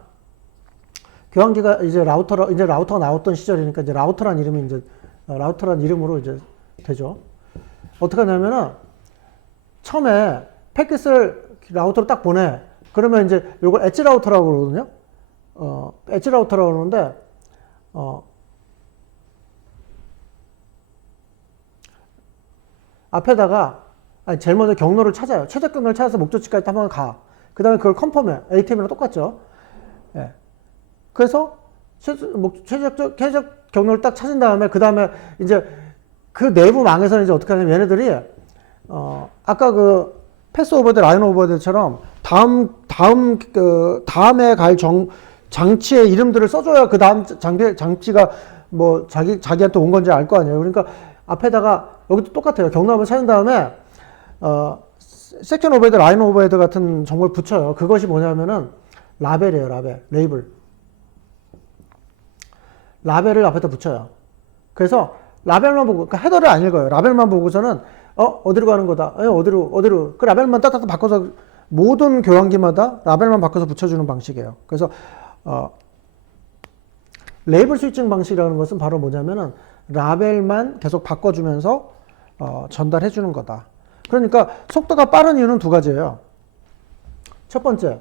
교환기가 이제 라우터가 나왔던 시절이니까 이제 라우터란 이름이 이제 라우터란 이름으로 이제 되죠. 어떻게 하냐면은 처음에 패킷을 라우터로 딱 보내. 그러면 이제 요걸 엣지 라우터라고 그러거든요. 엣지 라우터라고 그러는데 앞에다가 제일 먼저 경로를 찾아요. 최적 경로를 찾아서 목적지까지 한번 가. 그 다음에 그걸 컨펌해. ATM이랑 똑같죠. 예. 그래서 최적 경로를 딱 찾은 다음에 그 다음에 이제 그 내부 망에서는 이제 어떻게 하냐면 얘네들이 아까 그 패스 오버드 라인 오버드처럼 다음에 갈 장치의 이름들을 써줘야 그 다음 장치가 뭐 자기한테 온 건지 알 거 아니에요. 그러니까 앞에다가 여기도 똑같아요. 경로 한번 찾은 다음에 섹션 오버헤드, 라인 오버헤드 같은 정보를 붙여요. 그것이 뭐냐면은 라벨이에요. 레이블. 라벨을 앞에다 붙여요. 그래서 라벨만 보고, 그러니까 헤더를 안 읽어요. 라벨만 보고서는 어디로 가는 거다. 어디로. 그 라벨만 따뜻 바꿔서 모든 교환기마다 라벨만 바꿔서 붙여주는 방식이에요. 그래서 레이블 스위칭 방식이라는 것은 바로 뭐냐면은 라벨만 계속 바꿔주면서 전달해 주는 거다. 그러니까 속도가 빠른 이유는 두 가지예요. 첫 번째,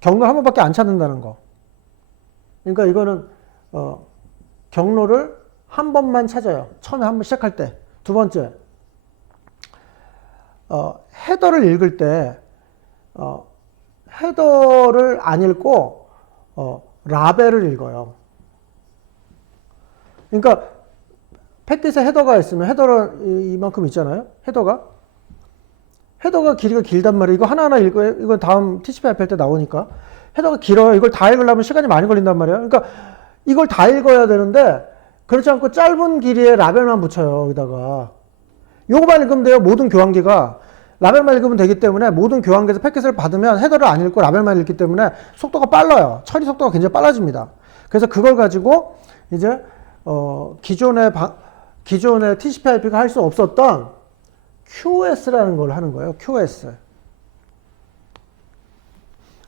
경로를 한 번밖에 안 찾는다는 거. 그러니까 이거는 경로를 한 번만 찾아요. 처음에 한번 시작할 때. 두 번째, 헤더를 읽을 때 헤더를 안 읽고 라벨을 읽어요. 그러니까 패킷에 헤더가 있으면 헤더가 이만큼 있잖아요. 헤더가 길이가 길단 말이에요. 이거 하나하나 읽어요. 이거 다음 TCP IP 할 때 나오니까. 헤더가 길어요. 이걸 다 읽으려면 시간이 많이 걸린단 말이에요. 그러니까 이걸 다 읽어야 되는데 그렇지 않고 짧은 길이의 라벨만 붙여요. 여기다가. 요거만 읽으면 돼요. 모든 교환기가. 라벨만 읽으면 되기 때문에 모든 교환기에서 패킷을 받으면 헤더를 안 읽고 라벨만 읽기 때문에 속도가 빨라요. 처리 속도가 굉장히 빨라집니다. 그래서 그걸 가지고 이제 기존의 TCP IP가 할 수 없었던 QoS라는 걸 하는 거예요. QoS.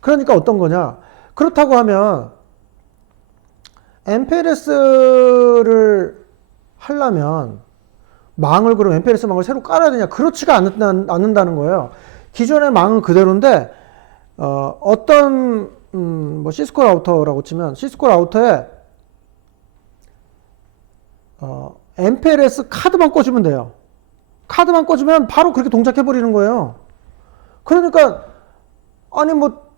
그러니까 어떤 거냐. 그렇다고 하면 MPLS를 하려면 그럼 MPLS 망을 새로 깔아야 되냐. 그렇지가 않는다는 거예요. 기존의 망은 그대로인데 어떤 뭐 시스코 라우터라고 치면 시스코 라우터에 MPLS 카드만 꽂으면 돼요. 카드만 꽂으면 바로 그렇게 동작해버리는 거예요. 그러니까 아니 뭐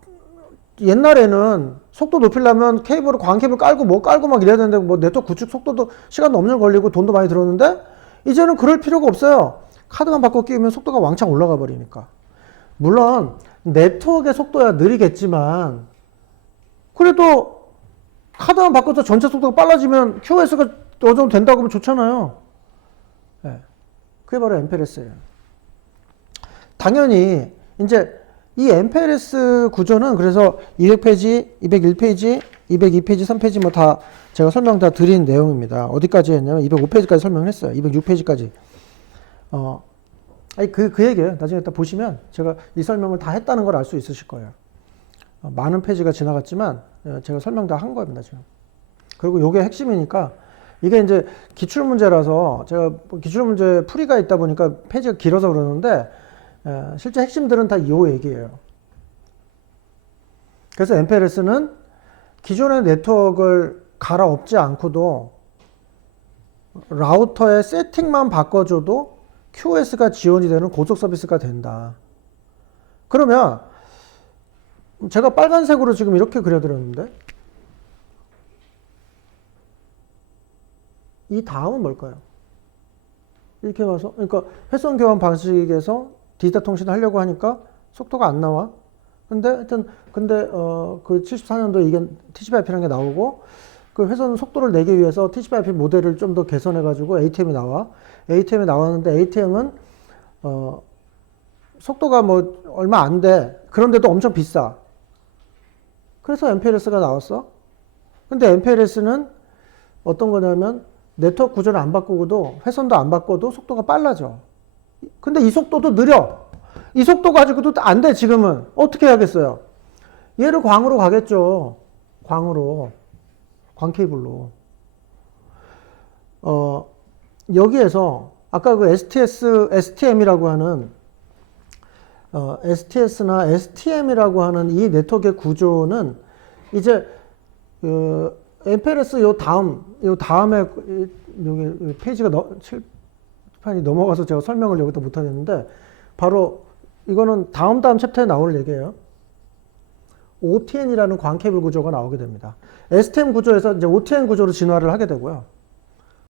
옛날에는 속도 높이려면 광 케이블 깔고 막 이래야 되는데 뭐 네트워크 구축 속도도 시간도 엄청 걸리고 돈도 많이 들었는데 이제는 그럴 필요가 없어요. 카드만 바꿔 끼우면 속도가 왕창 올라가 버리니까. 물론 네트워크의 속도야 느리겠지만 그래도 카드만 바꿔서 전체 속도가 빨라지면 QoS가 어느 정도 된다고 하면 좋잖아요. 네. 그게 바로 MPLS예요. 당연히 이제 이 MPLS 구조는 그래서 200페이지, 201페이지, 202페이지, 3페이지 뭐 다 제가 설명 다 드린 내용입니다. 어디까지 했냐면 205페이지까지 설명했어요. 206페이지까지. 아니 그 얘기예요. 나중에 딱 보시면 제가 이 설명을 다 했다는 걸 알 수 있으실 거예요. 많은 페이지가 지나갔지만 제가 설명 다 한 겁니다, 지금. 그리고 요게 핵심이니까 이게 이제 기출문제라서 제가 기출문제 풀이가 있다 보니까 페이지가 길어서 그러는데 실제 핵심들은 다 이 얘기예요. 그래서 MPLS는 기존의 네트워크를 갈아엎지 않고도 라우터의 세팅만 바꿔줘도 QoS가 지원이 되는 고속 서비스가 된다. 그러면 제가 빨간색으로 지금 이렇게 그려드렸는데 이 다음은 뭘까요? 이렇게 와서 그러니까 회선 교환 방식에서 디지털 통신을 하려고 하니까 속도가 안 나와. 근데 하여튼 그 74년도에 이게 TCP/IP라는 게 나오고 그 회선 속도를 내기 위해서 TCP/IP 모델을 좀 더 개선해 가지고 ATM이 나와. ATM이 나왔는데 ATM은 속도가 뭐 얼마 안 돼. 그런데도 엄청 비싸. 그래서 MPLS가 나왔어. 근데 MPLS는 어떤 거냐면 네트워크 구조를 안 바꾸고도 회선도 안 바꿔도 속도가 빨라져. 근데 이 속도도 느려. 이 속도 가지고도 안 돼, 지금은. 어떻게 해야겠어요? 얘를 광으로 가겠죠. 광으로. 광 케이블로. 여기에서 아까 그 STM이라고 하는 STS나 STM이라고 하는 이 네트워크의 구조는 이제 MPLS 요 다음에 여기 페이지가 칠판이 넘어가서 제가 설명을 여기다 못 하겠는데 바로 이거는 다음 챕터에 나올 얘기예요. OTN이라는 광 케이블 구조가 나오게 됩니다. STM 구조에서 이제 OTN 구조로 진화를 하게 되고요.